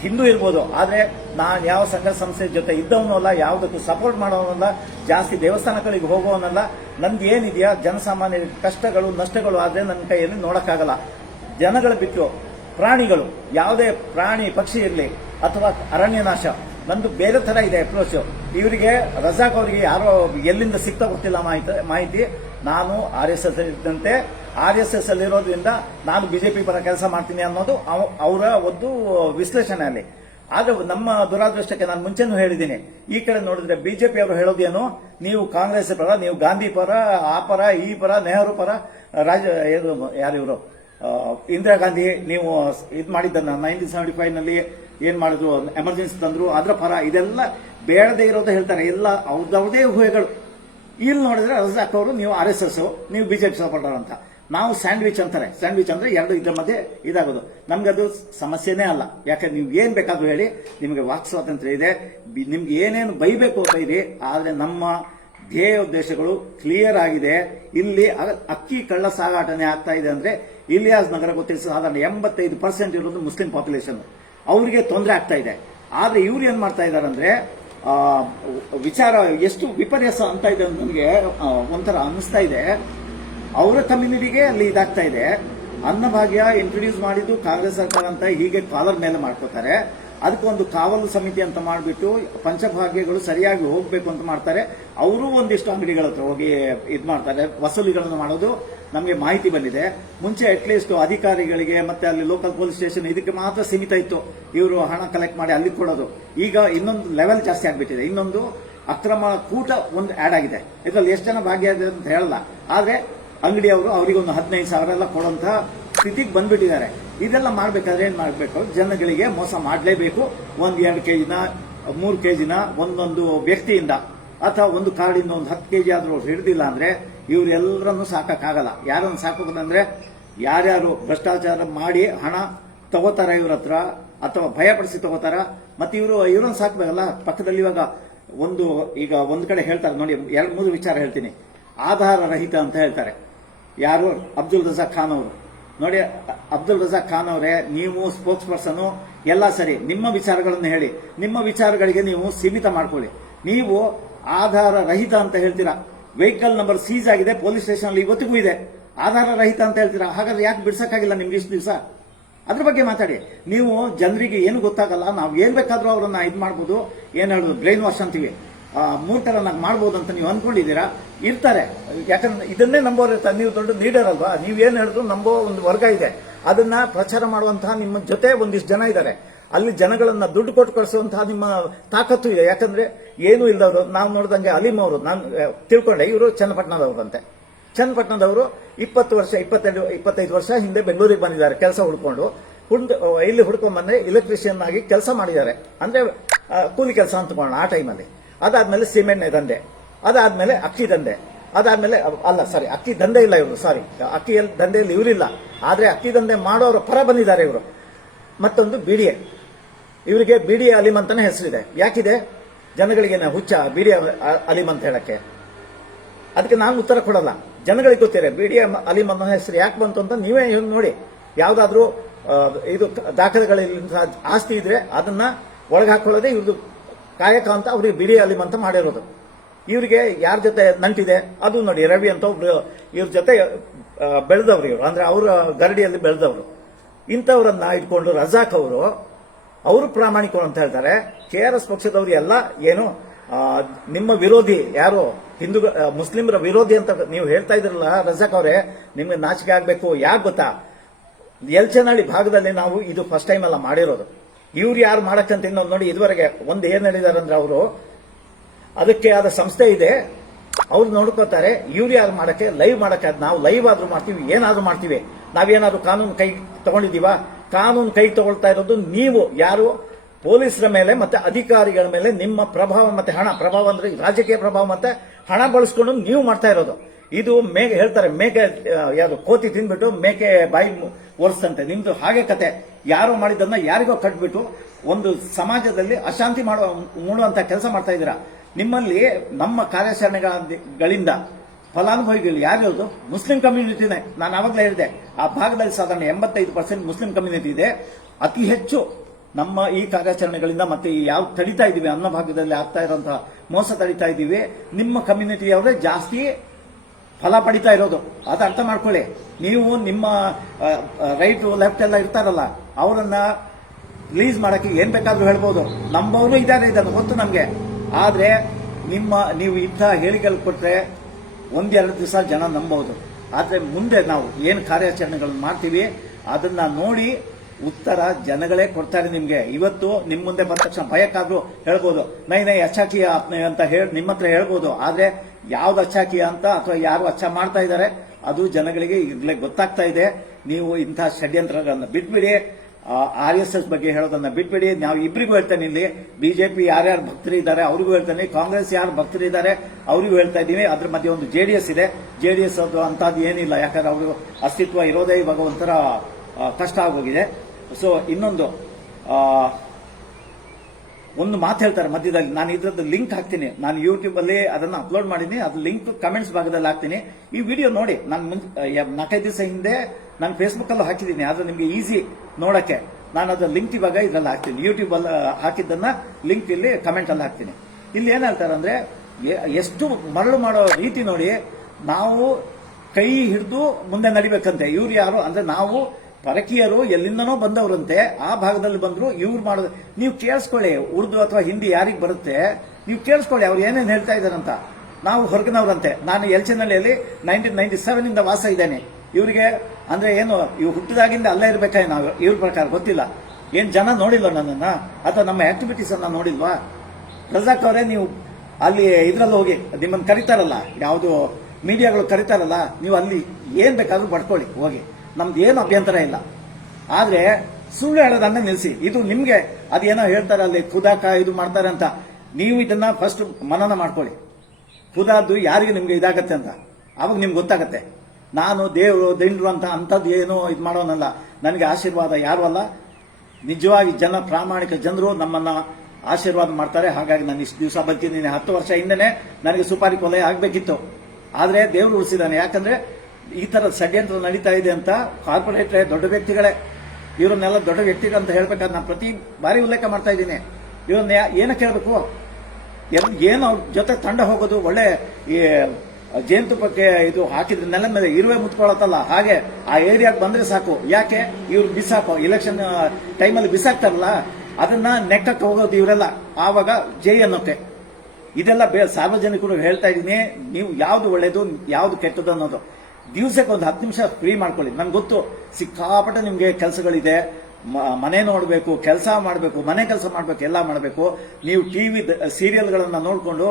ಹಿಂದೂ ಇರ್ಬೋದು, ಆದ್ರೆ ನಾನು ಯಾವ ಸಂಘ ಸಂಸ್ಥೆ ಜೊತೆ ಇದ್ದವನು ಅಲ್ಲ, ಯಾವುದಕ್ಕೂ ಸಪೋರ್ಟ್ ಮಾಡೋನಲ್ಲ ಜಾಸ್ತಿ ದೇವಸ್ಥಾನಗಳಿಗೆ ಹೋಗೋನಲ್ಲ ನಂದು ಏನಿದೆಯಾ, ಜನಸಾಮಾನ್ಯರ ಕಷ್ಟಗಳು, ನಷ್ಟಗಳು ಆದ್ರೆ ನನ್ನ ಕೈಯಲ್ಲಿ ನೋಡಕ್ಕಾಗಲ್ಲ. ಜನಗಳು ಬಿಟ್ಟು ಪ್ರಾಣಿಗಳು, ಯಾವುದೇ ಪ್ರಾಣಿ ಪಕ್ಷಿ ಇರಲಿ ಅಥವಾ ಅರಣ್ಯ ನಾಶ ನಂದು ಬೇರೆ ತರ ಇದೆ ಅಪ್ರೋಚ್ ಇವರಿಗೆ, ರಜಾಕ್ ಅವರಿಗೆ ಯಾರೋ ಎಲ್ಲಿಂದ ಸಿಗ್ತಾ ಗೊತ್ತಿಲ್ಲ ಮಾಹಿತಿ ಮಾಹಿತಿ, ನಾನು ಆರ್ ಎಸ್ ಎಸ್ ಇದ್ದಂತೆ ಆರ್ ಎಸ್ ಎಸ್ ಅಲ್ಲಿ ಇರೋದ್ರಿಂದ ನಾನು ಬಿಜೆಪಿ ಪರ ಕೆಲಸ ಮಾಡ್ತೀನಿ ಅನ್ನೋದು ಅವ- ಅವರ ಒಂದು ವಿಶ್ಲೇಷಣೆ ಅಲ್ಲಿ ಆದ್ರೆ ನಮ್ಮ ದುರಾದೃಷ್ಟಕ್ಕೆ ನಾನು ಮುಂಚೆನೂ ಹೇಳಿದ್ದೀನಿ. ಈ ಕಡೆ ನೋಡಿದ್ರೆ ಬಿಜೆಪಿ ಅವರು ಹೇಳೋದೇನು? ನೀವು ಕಾಂಗ್ರೆಸ್ ಪರ, ನೀವು ಗಾಂಧಿ ಪರ, ಆ ಪರ, ಈ ಪರ, ನೆಹರು ಪರ, ರಾಜ ಯಾರಿವರು ಇಂದಿರಾ ಗಾಂಧಿ, ನೀವು ಇದು ಮಾಡಿದ್ದನ್ನ ನೈನ್ಟೀನ್ ಸೆವೆಂಟಿ ಫೈವ್ನಲ್ಲಿ ಏನ್ ಮಾಡಿದ್ರು? ಎಮರ್ಜೆನ್ಸಿ ತಂದ್ರು, ಅದ್ರ ಪರ ಇದೆಲ್ಲ ಬೇಡದೇ ಇರೋದು ಹೇಳ್ತಾರೆ. ಎಲ್ಲ ಅವ್ರದವ್ರದೇ ಊಹೆಗಳು. ಇಲ್ಲಿ ನೋಡಿದ್ರೆ ರಜಾಕ್ ಅವರು, ನೀವು ಆರ್ ಎಸ್ ಎಸ್ ನೀವು ಬಿಜೆಪಿ ಸಪೋರ್ಟರ್ ಅಂತ. ನಾವು ಸ್ಯಾಂಡ್ವಿಚ್ ಅಂತಾರೆ. ಸ್ಯಾಂಡ್ವಿಚ್ ಅಂದ್ರೆ ಎರಡು ಇದ್ರ ಮಧ್ಯೆ ಇದಾಗೋದು. ನಮ್ಗೆ ಅದು ಸಮಸ್ಯೆನೇ ಅಲ್ಲ. ಯಾಕಂದ್ರೆ ನೀವು ಏನ್ ಬೇಕಾದ್ರೂ ಹೇಳಿ, ನಿಮಗೆ ವಾಕ್ ಸ್ವಾತಂತ್ರ್ಯ ಇದೆ. ನಿಮ್ಗೆ ಏನೇನು ಬೈಬೇಕು ಬೈರಿ ಆದ್ರೆ ನಮ್ಮ ಧ್ಯೇಯ ಉದ್ದೇಶಗಳು ಕ್ಲಿಯರ್ ಆಗಿದೆ. ಇಲ್ಲಿ ಅಕ್ಕಿ ಕಳ್ಳ ಸಾಗಾಟನೆ ಆಗ್ತಾ ಇದೆ ಅಂದ್ರೆ ಇಲಿಯಾಸ್ ನಗರ ಗೊತ್ತಿಲ್ಲ, ಸಾಧಾರಣ ಎಂಬತ್ತೈದು ಪರ್ಸೆಂಟ್ ಇರೋದು ಮುಸ್ಲಿಂ ಪಾಪ್ಯುಲೇಷನ್ ಅವರಿಗೆ ತೊಂದರೆ ಆಗ್ತಾ ಇದೆ. ಆದ್ರೆ ಇವ್ರು ಏನ್ ಮಾಡ್ತಾ ಇದ್ದಾರೆ ಅಂದ್ರೆ ವಿಚಾರ ಎಷ್ಟು ವಿಪರ್ಯಾಸ ಅಂತ ಇದೆ ಅಂತ ನನಗೆ ಒಂಥರ ಅನ್ನಿಸ್ತಾ ಇದೆ. ಅವರ ಕಮ್ಯುನಿಟಿಗೆ ಅಲ್ಲಿ ಇದಾಗ್ತಾ ಇದೆ. ಅನ್ನಭಾಗ್ಯ ಇಂಟ್ರೊಡ್ಯೂಸ್ ಮಾಡಿದ್ದು ಕಾಂಗ್ರೆಸ್ ಸರ್ಕಾರ ಅಂತ ಹೀಗೆ ಕಾಲರ್ ಮೇಲೆ ಮಾಡ್ಕೋತಾರೆ. ಅದಕ್ಕೊಂದು ಕಾವಲು ಸಮಿತಿ ಅಂತ ಮಾಡಿಬಿಟ್ಟು ಪಂಚಭಾಗ್ಯಗಳು ಸರಿಯಾಗಿ ಹೋಗಬೇಕು ಅಂತ ಮಾಡ್ತಾರೆ. ಅವರು ಒಂದಿಷ್ಟು ಅಂಗಡಿಗಳ ಹತ್ರ ಹೋಗಿ ಇದು ಮಾಡ್ತಾರೆ. ವಸೂಲಿಗಳನ್ನು ಮಾಡೋದು ನಮಗೆ ಮಾಹಿತಿ ಬಂದಿದೆ. ಮುಂಚೆ ಅಟ್ಲೀಸ್ಟ್ ಅಧಿಕಾರಿಗಳಿಗೆ ಮತ್ತೆ ಅಲ್ಲಿ ಲೋಕಲ್ ಪೊಲೀಸ್ ಸ್ಟೇಷನ್ ಇದಕ್ಕೆ ಮಾತ್ರ ಸೀಮಿತ ಇತ್ತು. ಇವರು ಹಣ ಕಲೆಕ್ಟ್ ಮಾಡಿ ಅಲ್ಲಿ ಕೊಡೋದು. ಈಗ ಇನ್ನೊಂದು ಲೆವೆಲ್ ಜಾಸ್ತಿ ಆಗಿಬಿಟ್ಟಿದೆ. ಇನ್ನೊಂದು ಅಕ್ರಮ ಕೂಟ ಒಂದು ಆಡ್ ಆಗಿದೆ. ಇದರಲ್ಲಿ ಎಷ್ಟು ಜನ ಭಾಗಿಯಾಗಿದೆ ಅಂತ ಹೇಳಲ್ಲ. ಆದ್ರೆ ಅಂಗಡಿಯವರು ಅವರಿಗೊಂದು ಹದಿನೈದು ಸಾವಿರ ಎಲ್ಲ ಕೊಡುವಂತ ಸ್ಥಿತಿಗೆ ಬಂದ್ಬಿಟ್ಟಿದ್ದಾರೆ. ಇದೆಲ್ಲ ಮಾಡಬೇಕಾದ್ರೆ ಏನ್ ಮಾಡಬೇಕು? ಜನಗಳಿಗೆ ಮೋಸ ಮಾಡಲೇಬೇಕು. ಒಂದ್ ಎರಡು ಕೆಜಿನ ಮೂರು ಕೆಜಿನ ಒಂದೊಂದು ವ್ಯಕ್ತಿಯಿಂದ ಅಥವಾ ಒಂದು ಕಾರ್ಡಿಂದ ಒಂದು ಹತ್ತು ಕೆಜಿ ಆದ್ರೂ ಅವ್ರು ಹಿಡಿದಿಲ್ಲ ಅಂದ್ರೆ ಇವರೆಲ್ಲರನ್ನು ಸಾಕೋಕ್ಕಾಗಲ್ಲ. ಯಾರನ್ನು ಸಾಕೋದಂದ್ರೆ ಯಾರ್ಯಾರು ಭ್ರಷ್ಟಾಚಾರ ಮಾಡಿ ಹಣ ತಗೋತಾರ ಇವ್ರ ಹತ್ರ ಅಥವಾ ಭಯಪಡಿಸಿ ತಗೋತಾರ, ಮತ್ತೆ ಇವರು, ಇವರನ್ನು ಸಾಕ್ಬೇಕಲ್ಲ? ಪಕ್ಕದಲ್ಲಿ ಇವಾಗ ಒಂದು, ಈಗ ಒಂದ್ ಕಡೆ ಹೇಳ್ತಾರೆ, ನೋಡಿ, ಎರಡು, ಮೂರು ವಿಚಾರ ಹೇಳ್ತೀನಿ. ಆಧಾರ ರಹಿತ ಅಂತ ಹೇಳ್ತಾರೆ. ಯಾರು? ಅಬ್ದುಲ್ ರಜಾಕ್ ಖಾನ್ ಅವರು. ನೋಡಿ, ಅಬ್ದುಲ್ ರಜಾಕ್ ಖಾನ್ ಅವರೇ, ನೀವು ಸ್ಪೋಕ್ಸ್ ಪರ್ಸನ್ ಎಲ್ಲ ಸರಿ. ನಿಮ್ಮ ವಿಚಾರಗಳನ್ನು ಹೇಳಿ. ನಿಮ್ಮ ವಿಚಾರಗಳಿಗೆ ನೀವು ಸೀಮಿತ ಮಾಡ್ಕೊಳ್ಳಿ. ನೀವು ಆಧಾರ ರಹಿತ ಅಂತ ಹೇಳ್ತೀರಾ? ವೆಹಿಕಲ್ ನಂಬರ್ ಸೀಸ್ ಆಗಿದೆ ಪೊಲೀಸ್ ಸ್ಟೇಷನ್ ಅಲ್ಲಿ ಇವತ್ತಿಗೂ ಇದೆ. ಆಧಾರ ರಹಿತ ಅಂತ ಹೇಳ್ತೀರಾ? ಹಾಗಾದ್ರೆ ಯಾಕೆ ಬಿಡ್ಸಕ್ಕಾಗಿಲ್ಲ ನಿಮ್ಗೆ ಇಷ್ಟು ದಿವಸ? ಅದ್ರ ಬಗ್ಗೆ ಮಾತಾಡಿ. ನೀವು ಜನರಿಗೆ ಏನು ಗೊತ್ತಾಗಲ್ಲ, ನಾವು ಏನ್ ಬೇಕಾದ್ರೂ ಅವರನ್ನ ಇದು ಮಾಡ್ಬೋದು. ಏನ್ ಹೇಳೋದು? ಬ್ರೈನ್ ವಾಶ್ ಅಂತೀವಿ. ಮೂರ್ಖರನ್ನಾಗಿ ಮಾಡ್ಬೋದು ಅಂತ ನೀವು ಅನ್ಕೊಂಡಿದ್ದೀರಾ? ಇರ್ತಾರೆ. ಯಾಕಂದ್ರೆ ಇದನ್ನೇ ನಂಬೋರು ಇರ್ತಾರೆ ನೀವು ದೊಡ್ಡ ಲೀಡರ್ ಅಲ್ವಾ? ನೀವೇನು ಹೇಳಿದ್ರು ನಂಬೋ ಒಂದು ವರ್ಗ ಇದೆ. ಅದನ್ನ ಪ್ರಚಾರ ಮಾಡುವಂತಹ ನಿಮ್ಮ ಜೊತೆ ಒಂದಿಷ್ಟು ಜನ ಇದ್ದಾರೆ. ಅಲ್ಲಿ ಜನಗಳನ್ನ ದುಡ್ಡು ಕೊಟ್ಟು ಕಳಿಸುವಂತಹ ನಿಮ್ಮ ತಾಕತ್ತು ಇದೆ. ಯಾಕಂದ್ರೆ ಏನು ಇಲ್ಲದವರು ನಾವು ನೋಡಿದಂಗೆ ಅಲಿಮ್ ಅವರು, ನಾನು ತಿಳ್ಕೊಂಡೆ, ಇವರು ಚನ್ನಪಟ್ಟಣದವರಂತೆ ಚನ್ನಪಟ್ಟಣದವರು ಇಪ್ಪತ್ತು ವರ್ಷ, ಇಪ್ಪತ್ತೆರಡು, ಇಪ್ಪತ್ತೈದು ವರ್ಷ ಹಿಂದೆ ಬೆಂಗಳೂರಿಗೆ ಬಂದಿದ್ದಾರೆ, ಕೆಲಸ ಹುಡ್ಕೊಂಡು. ಹುಡ್ ಇಲ್ಲಿ ಹುಡ್ಕೊಂಡ್ ಬಂದ್ರೆ ಇಲೆಕ್ಟ್ರಿಷಿಯನ್ ಆಗಿ ಕೆಲಸ ಮಾಡಿದ್ದಾರೆ. ಅಂದ್ರೆ ಕೂಲಿ ಕೆಲಸ ಅಂತ ಆ ಟೈಮಲ್ಲಿ ಅದಾದ್ಮೇಲೆ ಸಿಮೆಂಟ್ ದಂಧೆ. ಅದಾದ್ಮೇಲೆ ಅಕ್ಕಿ ದಂಧೆ. ಅದಾದ್ಮೇಲೆ, ಅಲ್ಲ ಸಾರಿ ಅಕ್ಕಿ ದಂಧೆ ಇಲ್ಲ ಇವರು ಸಾರಿ ಅಕ್ಕಿ ದಂಧೆಯಲ್ಲಿ ಇವರಿಲ್ಲ ಆದ್ರೆ ಅಕ್ಕಿ ದಂಧೆ ಮಾಡೋರ ಪರ ಬಂದಿದ್ದಾರೆ ಇವರು. ಮತ್ತೊಂದು ಬಿಡಿಎ ಇವರಿಗೆ ಬಿಡಿಎ ಅಲಿಮ್ ಅಂತಾನೆ ಹೆಸರಿದೆ. ಯಾಕಿದೆ? ಜನಗಳಿಗೆ ಹುಚ್ಚ ಬಿಡಿಎ ಅಲಿಮ್ ಅಂತ ಹೇಳಕ್ಕೆ. ಅದಕ್ಕೆ ನಾನು ಉತ್ತರ ಕೊಡಲ್ಲ. ಜನಗಳಿಗೆ ಗೊತ್ತಿದೆ ಬಿ ಡಿ ಎಂ ಹೆಸರು ಯಾಕೆ ಬಂತು ಅಂತ ನೀವೇ ನೋಡಿ. ಯಾವುದಾದ್ರೂ ಇದು ದಾಖಲೆಗಳಲ್ಲಿ ಆಸ್ತಿ ಇದ್ರೆ ಅದನ್ನ ಒಳಗೆ ಹಾಕೊಳ್ಳೋದೇ ಇವ್ರದ್ದು ಕಾಯಕ ಅಂತ ಅವ್ರಿಗೆ ಬಿಡಿ ಅಲಿಮ್ ಅಂತ ಮಾಡಿರೋದು. ಇವರಿಗೆ ಯಾರ ಜೊತೆ ನಂಟಿದೆ, ಅದು ನೋಡಿ, ರವಿ ಅಂತ ಒಬ್ರು ಇವ್ರ ಜೊತೆ ಬೆಳೆದವ್ರು ಇವರು. ಅಂದ್ರೆ ಅವರ ಗರಡಿಯಲ್ಲಿ ಬೆಳೆದವರು. ಇಂಥವ್ರನ್ನ ಇಟ್ಕೊಂಡು ರಜಾಕ್ ಅವರು ಅವರು ಪ್ರಾಮಾಣಿಕರು ಅಂತ ಹೇಳ್ತಾರೆ. ಕೆ ಆರ್ ಎಸ್ ಪಕ್ಷದವರು ಎಲ್ಲ ಏನು ನಿಮ್ಮ ವಿರೋಧಿ ಯಾರು? ಹಿಂದೂ ಮುಸ್ಲಿಮರ ವಿರೋಧಿ ಅಂತ ನೀವು ಹೇಳ್ತಾ ಇದ್ರಲ್ಲ ರಜಾಕ್ ಅವರೇ, ನಿಮ್ಗೆ ನಾಚಿಕೆ ಆಗಬೇಕು. ಯಾಕೆ ಗೊತ್ತಾ? ಎಲ್ಚನಹಳ್ಳಿ ಭಾಗದಲ್ಲಿ ನಾವು ಇದು ಫಸ್ಟ್ ಟೈಮ್ ಎಲ್ಲ ಮಾಡಿರೋದು. ಇವ್ರು ಯಾರು ಮಾಡಕ್ಕಂತ ಇನ್ನೊಂದು ನೋಡಿ ಇದುವರೆಗೆ ಒಂದು ಏನು ಹೇಳಿದಾರೆ ಅಂದ್ರೆ ಅವರು, ಅದಕ್ಕೆ ಆದ ಸಂಸ್ಥೆ ಇದೆ. ಅವ್ರು ನೋಡ್ಕೋತಾರೆ, ಇವ್ರು ಯಾರು ಮಾಡಕ್ಕೆ? ಲೈವ್ ಮಾಡಕ್ಕೆ. ನಾವು ಲೈವ್ ಆದ್ರೂ ಮಾಡ್ತೀವಿ, ಏನಾದ್ರೂ ಮಾಡ್ತೀವಿ. ನಾವೇನಾದ್ರೂ ಕಾನೂನು ಕೈ ತಗೊಂಡಿದೀವ ಕಾನೂನು ಕೈ ತಗೊಳ್ತಾ ಇರೋದು ನೀವು, ಯಾರು? ಪೊಲೀಸರ ಮೇಲೆ ಮತ್ತೆ ಅಧಿಕಾರಿಗಳ ಮೇಲೆ ನಿಮ್ಮ ಪ್ರಭಾವ ಮತ್ತೆ ಹಣ. ಪ್ರಭಾವ ಅಂದ್ರೆ ರಾಜಕೀಯ ಪ್ರಭಾವ ಮತ್ತೆ ಹಣ ಬಳಸ್ಕೊಂಡು ನೀವು ಮಾಡ್ತಾ ಇರೋದು. ಇದು ಮೇಕೆ ಹೇಳ್ತಾರೆ ಮೇಕೆ ಯಾವುದು ಕೋತಿ ತಿಂದ್ಬಿಟ್ಟು ಮೇಕೆ ಬಾಯಿ ಒರೆಸ್ತಂತೆ. ನಿಮ್ದು ಹಾಗೆ ಕತೆ. ಯಾರೋ ಮಾಡಿದ್ದನ್ನ ಯಾರಿಗೋ ಕಟ್ಬಿಟ್ಟು ಒಂದು ಸಮಾಜದಲ್ಲಿ ಅಶಾಂತಿ ಮಾಡುವ ಮೂಡುವಂತ ಕೆಲಸ ಮಾಡ್ತಾ ಇದ್ದೀರಾ? ನಿಮ್ಮಲ್ಲಿ ನಮ್ಮ ಕಾರ್ಯಾಚರಣೆಗಳಿಂದ ಫಲಾನುಭವಿಗಳು ಯಾರ್ಯಾವುದು ಮುಸ್ಲಿಂ ಕಮ್ಯುನಿಟಿನೇ ನಾನು ಆವಾಗಲೇ ಹೇಳಿದೆ, ಆ ಭಾಗದಲ್ಲಿ ಸಾಧಾರಣ ಎಂಬತ್ತೈದು ಪರ್ಸೆಂಟ್ ಮುಸ್ಲಿಂ ಕಮ್ಯುನಿಟಿ ಇದೆ. ಅತಿ ಹೆಚ್ಚು ನಮ್ಮ ಈ ಕಾರ್ಯಾಚರಣೆಗಳಿಂದ ಮತ್ತೆ ಯಾವ ತಡಿತಾ ಇದ್ದೀವಿ, ಅನ್ನ ಭಾಗದಲ್ಲಿ ಆಗ್ತಾ ಇರುವಂತಹ ಮೋಸ ತಡಿತಾ ಇದ್ದೀವಿ. ನಿಮ್ಮ ಕಮ್ಯುನಿಟಿಯವರೇ ಜಾಸ್ತಿ ಫಲ ಪಡಿತಾ ಇರೋದು. ಅದು ಅರ್ಥ ಮಾಡ್ಕೊಳ್ಳಿ. ನೀವು ನಿಮ್ಮ ರೈಟ್ ಲೆಫ್ಟ್ ಎಲ್ಲ ಇರ್ತಾರಲ್ಲ ಅವರನ್ನ ರಿಲೀಸ್ ಮಾಡೋಕ್ಕೆ ಏನ್ ಬೇಕಾದ್ರೂ ಹೇಳ್ಬೋದು. ನಮ್ಮವರು ಇದ್ದಾರೆ ಇದನ್ನು ಗೊತ್ತು ನಮಗೆ. ಆದ್ರೆ ನಿಮ್ಮ, ನೀವು ಇಂಥ ಹೇಳಿಕೆಗಳು ಕೊಟ್ರೆ ಒಂದೆರಡು ದಿವಸ ಜನ ನಂಬಬಹುದು. ಆದ್ರೆ ಮುಂದೆ ನಾವು ಏನು ಕಾರ್ಯಾಚರಣೆಗಳನ್ನು ಮಾಡ್ತೀವಿ, ಅದನ್ನ ನೋಡಿ ಉತ್ತರ ಜನಗಳೇ ಕೊಡ್ತಾರೆ ನಿಮಗೆ. ಇವತ್ತು ನಿಮ್ಮ ಮುಂದೆ ಬಂದ ತಕ್ಷಣ ಭಯಕ್ಕಾದರೂ ಹೇಳ್ಬೋದು. ನೈ ನೈ ಅಚ್ಚಾಕಿಯ ಅಂತ ಹೇಳಿ ನಿಮ್ಮ ಹತ್ರ ಹೇಳ್ಬೋದು. ಆದ್ರೆ ಯಾವ್ದು ಅಚ್ಚಾಕಿಯ ಅಂತ ಅಥವಾ ಯಾರು ಅಚ್ಚ ಮಾಡ್ತಾ ಇದ್ದಾರೆ, ಅದು ಜನಗಳಿಗೆ ಈಗಲೇ ಗೊತ್ತಾಗ್ತಾ ಇದೆ. ನೀವು ಇಂತಹ ಷಡ್ಯಂತ್ರಗಳನ್ನು ಬಿಟ್ಬಿಡಿ. ಆರ್ ಎಸ್ ಎಸ್ ಬಗ್ಗೆ ಹೇಳೋದನ್ನ ಬಿಟ್ಬಿಡಿ. ನಾವು ಇಬ್ಬರಿಗೂ ಹೇಳ್ತೇನೆ ಇಲ್ಲಿ. ಬಿಜೆಪಿ ಯಾರ್ಯಾರು ಭಕ್ತರಿದ್ದಾರೆ ಅವ್ರಿಗೂ ಹೇಳ್ತೇನೆ. ಕಾಂಗ್ರೆಸ್ ಯಾರು ಭಕ್ತರು ಇದ್ದಾರೆ, ಅವರಿಗೂ ಹೇಳ್ತಾ ಇದ್ದೀವಿ ಅದ್ರ ಮಧ್ಯೆ ಒಂದು ಜೆ ಡಿ ಎಸ್ ಇದೆ. ಜೆ ಡಿ ಎಸ್ ಅದು ಅಂತದ್ದು ಏನಿಲ್ಲ. ಯಾಕಂದ್ರೆ ಅವರು ಅಸ್ತಿತ್ವ ಇರೋದೇ ಇವಾಗ ಒಂಥರ ಕಷ್ಟ ಆಗೋಗಿದೆ. ಸೊ ಇನ್ನೊಂದು ಒಂದು ಮಾತು ಹೇಳ್ತಾರೆ ಮಧ್ಯದಲ್ಲಿ. ನಾನು ಇದ್ರದ್ದು ಲಿಂಕ್ ಹಾಕ್ತೀನಿ. ನಾನು ಯೂಟ್ಯೂಬ್ ಅಲ್ಲಿ ಅದನ್ನ ಅಪ್ಲೋಡ್ ಮಾಡೀನಿ. ಅದು ಲಿಂಕ್ ಕಮೆಂಟ್ಸ್ ಭಾಗದಲ್ಲಿ ಹಾಕ್ತೀನಿ. ಈ ವಿಡಿಯೋ ನೋಡಿ. ನಾನು ನಾಲ್ಕೈದು ದಿವಸ ಹಿಂದೆ ನಾನು ಫೇಸ್ಬುಕ್ ಅಲ್ಲೂ ಹಾಕಿದ್ದೀನಿ ಆದ್ರೆ ನಿಮಗೆ ಈಸಿ ನೋಡಕ್ಕೆ. ನಾನು ಅದ್ರ ಲಿಂಕ್ ಇವಾಗ ಇದ್ರಲ್ಲಿ ಹಾಕ್ತೀನಿ. ಯೂಟ್ಯೂಬ್ ಅಲ್ಲಿ ಹಾಕಿದ್ದನ್ನ ಲಿಂಕ್ ಇಲ್ಲಿ ಕಮೆಂಟ್ ಅಲ್ಲಿ ಹಾಕ್ತೀನಿ. ಇಲ್ಲಿ ಏನ್ ಹೇಳ್ತಾರೆ ಅಂದ್ರೆ ಎಷ್ಟು ಮರಳು ಮಾಡೋ ರೀತಿ ನೋಡಿ, ನಾವು ಕೈ ಹಿಡಿದು ಮುಂದೆ ನಡಿಬೇಕಂತೆ. ಇವ್ರು ಯಾರು ಅಂದ್ರೆ ನಾವು ಪರಕೀಯರು ಎಲ್ಲಿಂದನೋ ಬಂದವರಂತೆ, ಆ ಭಾಗದಲ್ಲಿ ಬಂದ್ರು ಇವ್ರು ಮಾಡೋದು. ನೀವು ಕೇಳಿಸ್ಕೊಳ್ಳಿ, ಉರ್ದು ಅಥವಾ ಹಿಂದಿ ಯಾರಿಗೆ ಬರುತ್ತೆ, ನೀವು ಕೇಳಿಸ್ಕೊಳ್ಳಿ, ಅವ್ರು ಏನೇನು ಹೇಳ್ತಾ ಇದಾರಂತ ನಾವು ಹೊರಗಿನವರಂತೆ. ನಾನು ಎಲ್ಚನಹಳ್ಳಿಯಲ್ಲಿ ನೈನ್ಟೀನ್ ನೈನ್ಟಿ ಸೆವೆನ್ ಇಂದ ವಾಸ ಇದ್ದೇನೆ. ಇವರಿಗೆ, ಅಂದ್ರೆ ಏನು ಇವ್ ಹುಟ್ಟಿದಾಗಿಂದ ಅಲ್ಲೇ ಇರಬೇಕಾ ನಾವು ಇವ್ರ ಪ್ರಕಾರ ಗೊತ್ತಿಲ್ಲ. ಏನ್ ಜನ ನೋಡಿಲ್ಲ ನನ್ನನ್ನ? ಅಥವಾ ನಮ್ಮ ಆಕ್ಟಿವಿಟೀಸ್ ಅನ್ನ ನೋಡಿಲ್ವಾ? ರಜಾಕ್ ಅವರೇ, ನೀವು ಅಲ್ಲಿ ಇದ್ರಲ್ಲಿ ಹೋಗಿ ನಿಮ್ಮನ್ನು ಕರೀತಾರಲ್ಲ, ಯಾವುದು ಮೀಡಿಯಾಗಳು ಕರೀತಾರಲ್ಲ, ನೀವು ಅಲ್ಲಿ ಏನ್ ಬೇಕಾದ್ರೂ ಪಡ್ಕೊಳ್ಳಿ, ಹೋಗಿ. ನಮ್ದು ಏನು ಅಭ್ಯಂತರ ಇಲ್ಲ. ಆದ್ರೆ ಸುಳ್ಳು ಹೇಳೋದನ್ನ ನಿಲ್ಲಿಸಿ ಇದು ನಿಮ್ಗೆ ಅದೇನೋ ಹೇಳ್ತಾರೆ ಅಲ್ಲಿ ಕುದಾಕ ಇದು ಮಾಡ್ತಾರೆ ಅಂತ ನೀವು ಇದನ್ನ ಫಸ್ಟ್ ಮನನ ಮಾಡ್ಕೊಳ್ಳಿ. ಖುದಾದ್ದು ಯಾರಿಗೆ ನಿಮ್ಗೆ ಇದಾಗತ್ತೆ ಅಂತ. ಅವಾಗ ನಿಮ್ಗೆ ಗೊತ್ತಾಗತ್ತೆ. ನಾನು ದೇವರು, ದಿಂಡ್ರು ಅಂತ ಅಂಥದ್ದು ಏನೋ ಇದು ಮಾಡೋನಲ್ಲ. ನನಗೆ ಆಶೀರ್ವಾದ ಯಾರು ಅಲ್ಲ. ನಿಜವಾಗಿ ಜನ, ಪ್ರಾಮಾಣಿಕ ಜನರು ನಮ್ಮನ್ನ ಆಶೀರ್ವಾದ ಮಾಡ್ತಾರೆ. ಹಾಗಾಗಿ ನಾನು ಇಷ್ಟು ದಿವಸ ಬರ್ತಿದ್ದೀನಿ ಹತ್ತು ವರ್ಷ ಹಿಂದೆನೆ ನನಗೆ ಸುಪಾರಿ ಕೊಲೆ ಆಗಬೇಕಿತ್ತು. ಆದರೆ ದೇವರು ಉಳಿಸಿದ್ದಾನೆ. ಯಾಕಂದ್ರೆ ಈ ತರ ಷಡ್ಯಂತ್ರ ನಡೀತಾ ಇದೆ ಅಂತ ಕಾರ್ಪೊರೇಟ್ ದೊಡ್ಡ ವ್ಯಕ್ತಿಗಳೇ. ಇವರನ್ನೆಲ್ಲ ದೊಡ್ಡ ವ್ಯಕ್ತಿಗಳು ಅಂತ ಹೇಳ್ಬೇಕಾದ್ರೆ ನಾನು ಪ್ರತಿ ಬಾರಿ ಉಲ್ಲೇಖ ಮಾಡ್ತಾ ಇದ್ದೀನಿ. ಇವನ್ನ ಏನಕ್ಕೆ ಹೇಳ್ಬೇಕು ಏನು ಅವ್ರ ಜೊತೆ ತಂಡ ಹೋಗೋದು, ಒಳ್ಳೆ ಈ, ಜೇನುತುಪ್ಪಕ್ಕೆ ಇದು ಹಾಕಿದ್ರೆ ನೆಲ ಮೇಲೆ ಇರುವೆ ಮುತ್ಕೊಳತ್ತಲ್ಲ, ಹಾಗೆ ಆ ಏರಿಯಾಗೆ ಬಂದ್ರೆ ಸಾಕು. ಯಾಕೆ? ಇವ್ರು ಬಿಸಾಕೋ ಇಲೆಕ್ಷನ್ ಟೈಮಲ್ಲಿ ಬಿಸಾಕ್ತಾರಲ್ಲ, ಅದನ್ನ ನೆಕ್ಕಕ್ಕೆ ಹೋಗೋದು ಇವರೆಲ್ಲ. ಆವಾಗ ಜೈ ಅನ್ನೋಕೆ. ಇದೆಲ್ಲ ಸಾರ್ವಜನಿಕರು ಹೇಳ್ತಾ ಇದ್ದೀನಿ, ನೀವು ಯಾವ್ದು ಒಳ್ಳೇದು, ಯಾವ್ದು ಕೆಟ್ಟದ್ದು ಅನ್ನೋದು. ದಿವಸಕ್ಕೆ ಒಂದು ಹತ್ತು ನಿಮಿಷ ಫ್ರೀ ಮಾಡ್ಕೊಳ್ಳಿ ನಂಗೆ ಗೊತ್ತು, ಸಿಕ್ಕಾಪಟ್ಟೆ ನಿಮಗೆ ಕೆಲಸಗಳಿದೆ. ಮನೆ ನೋಡಬೇಕು, ಕೆಲಸ ಮಾಡಬೇಕು, ಮನೆ ಕೆಲಸ ಮಾಡಬೇಕು, ಎಲ್ಲ ಮಾಡಬೇಕು. ನೀವು ಟಿ ವಿ ಸೀರಿಯಲ್ಗಳನ್ನು ನೋಡಿಕೊಂಡು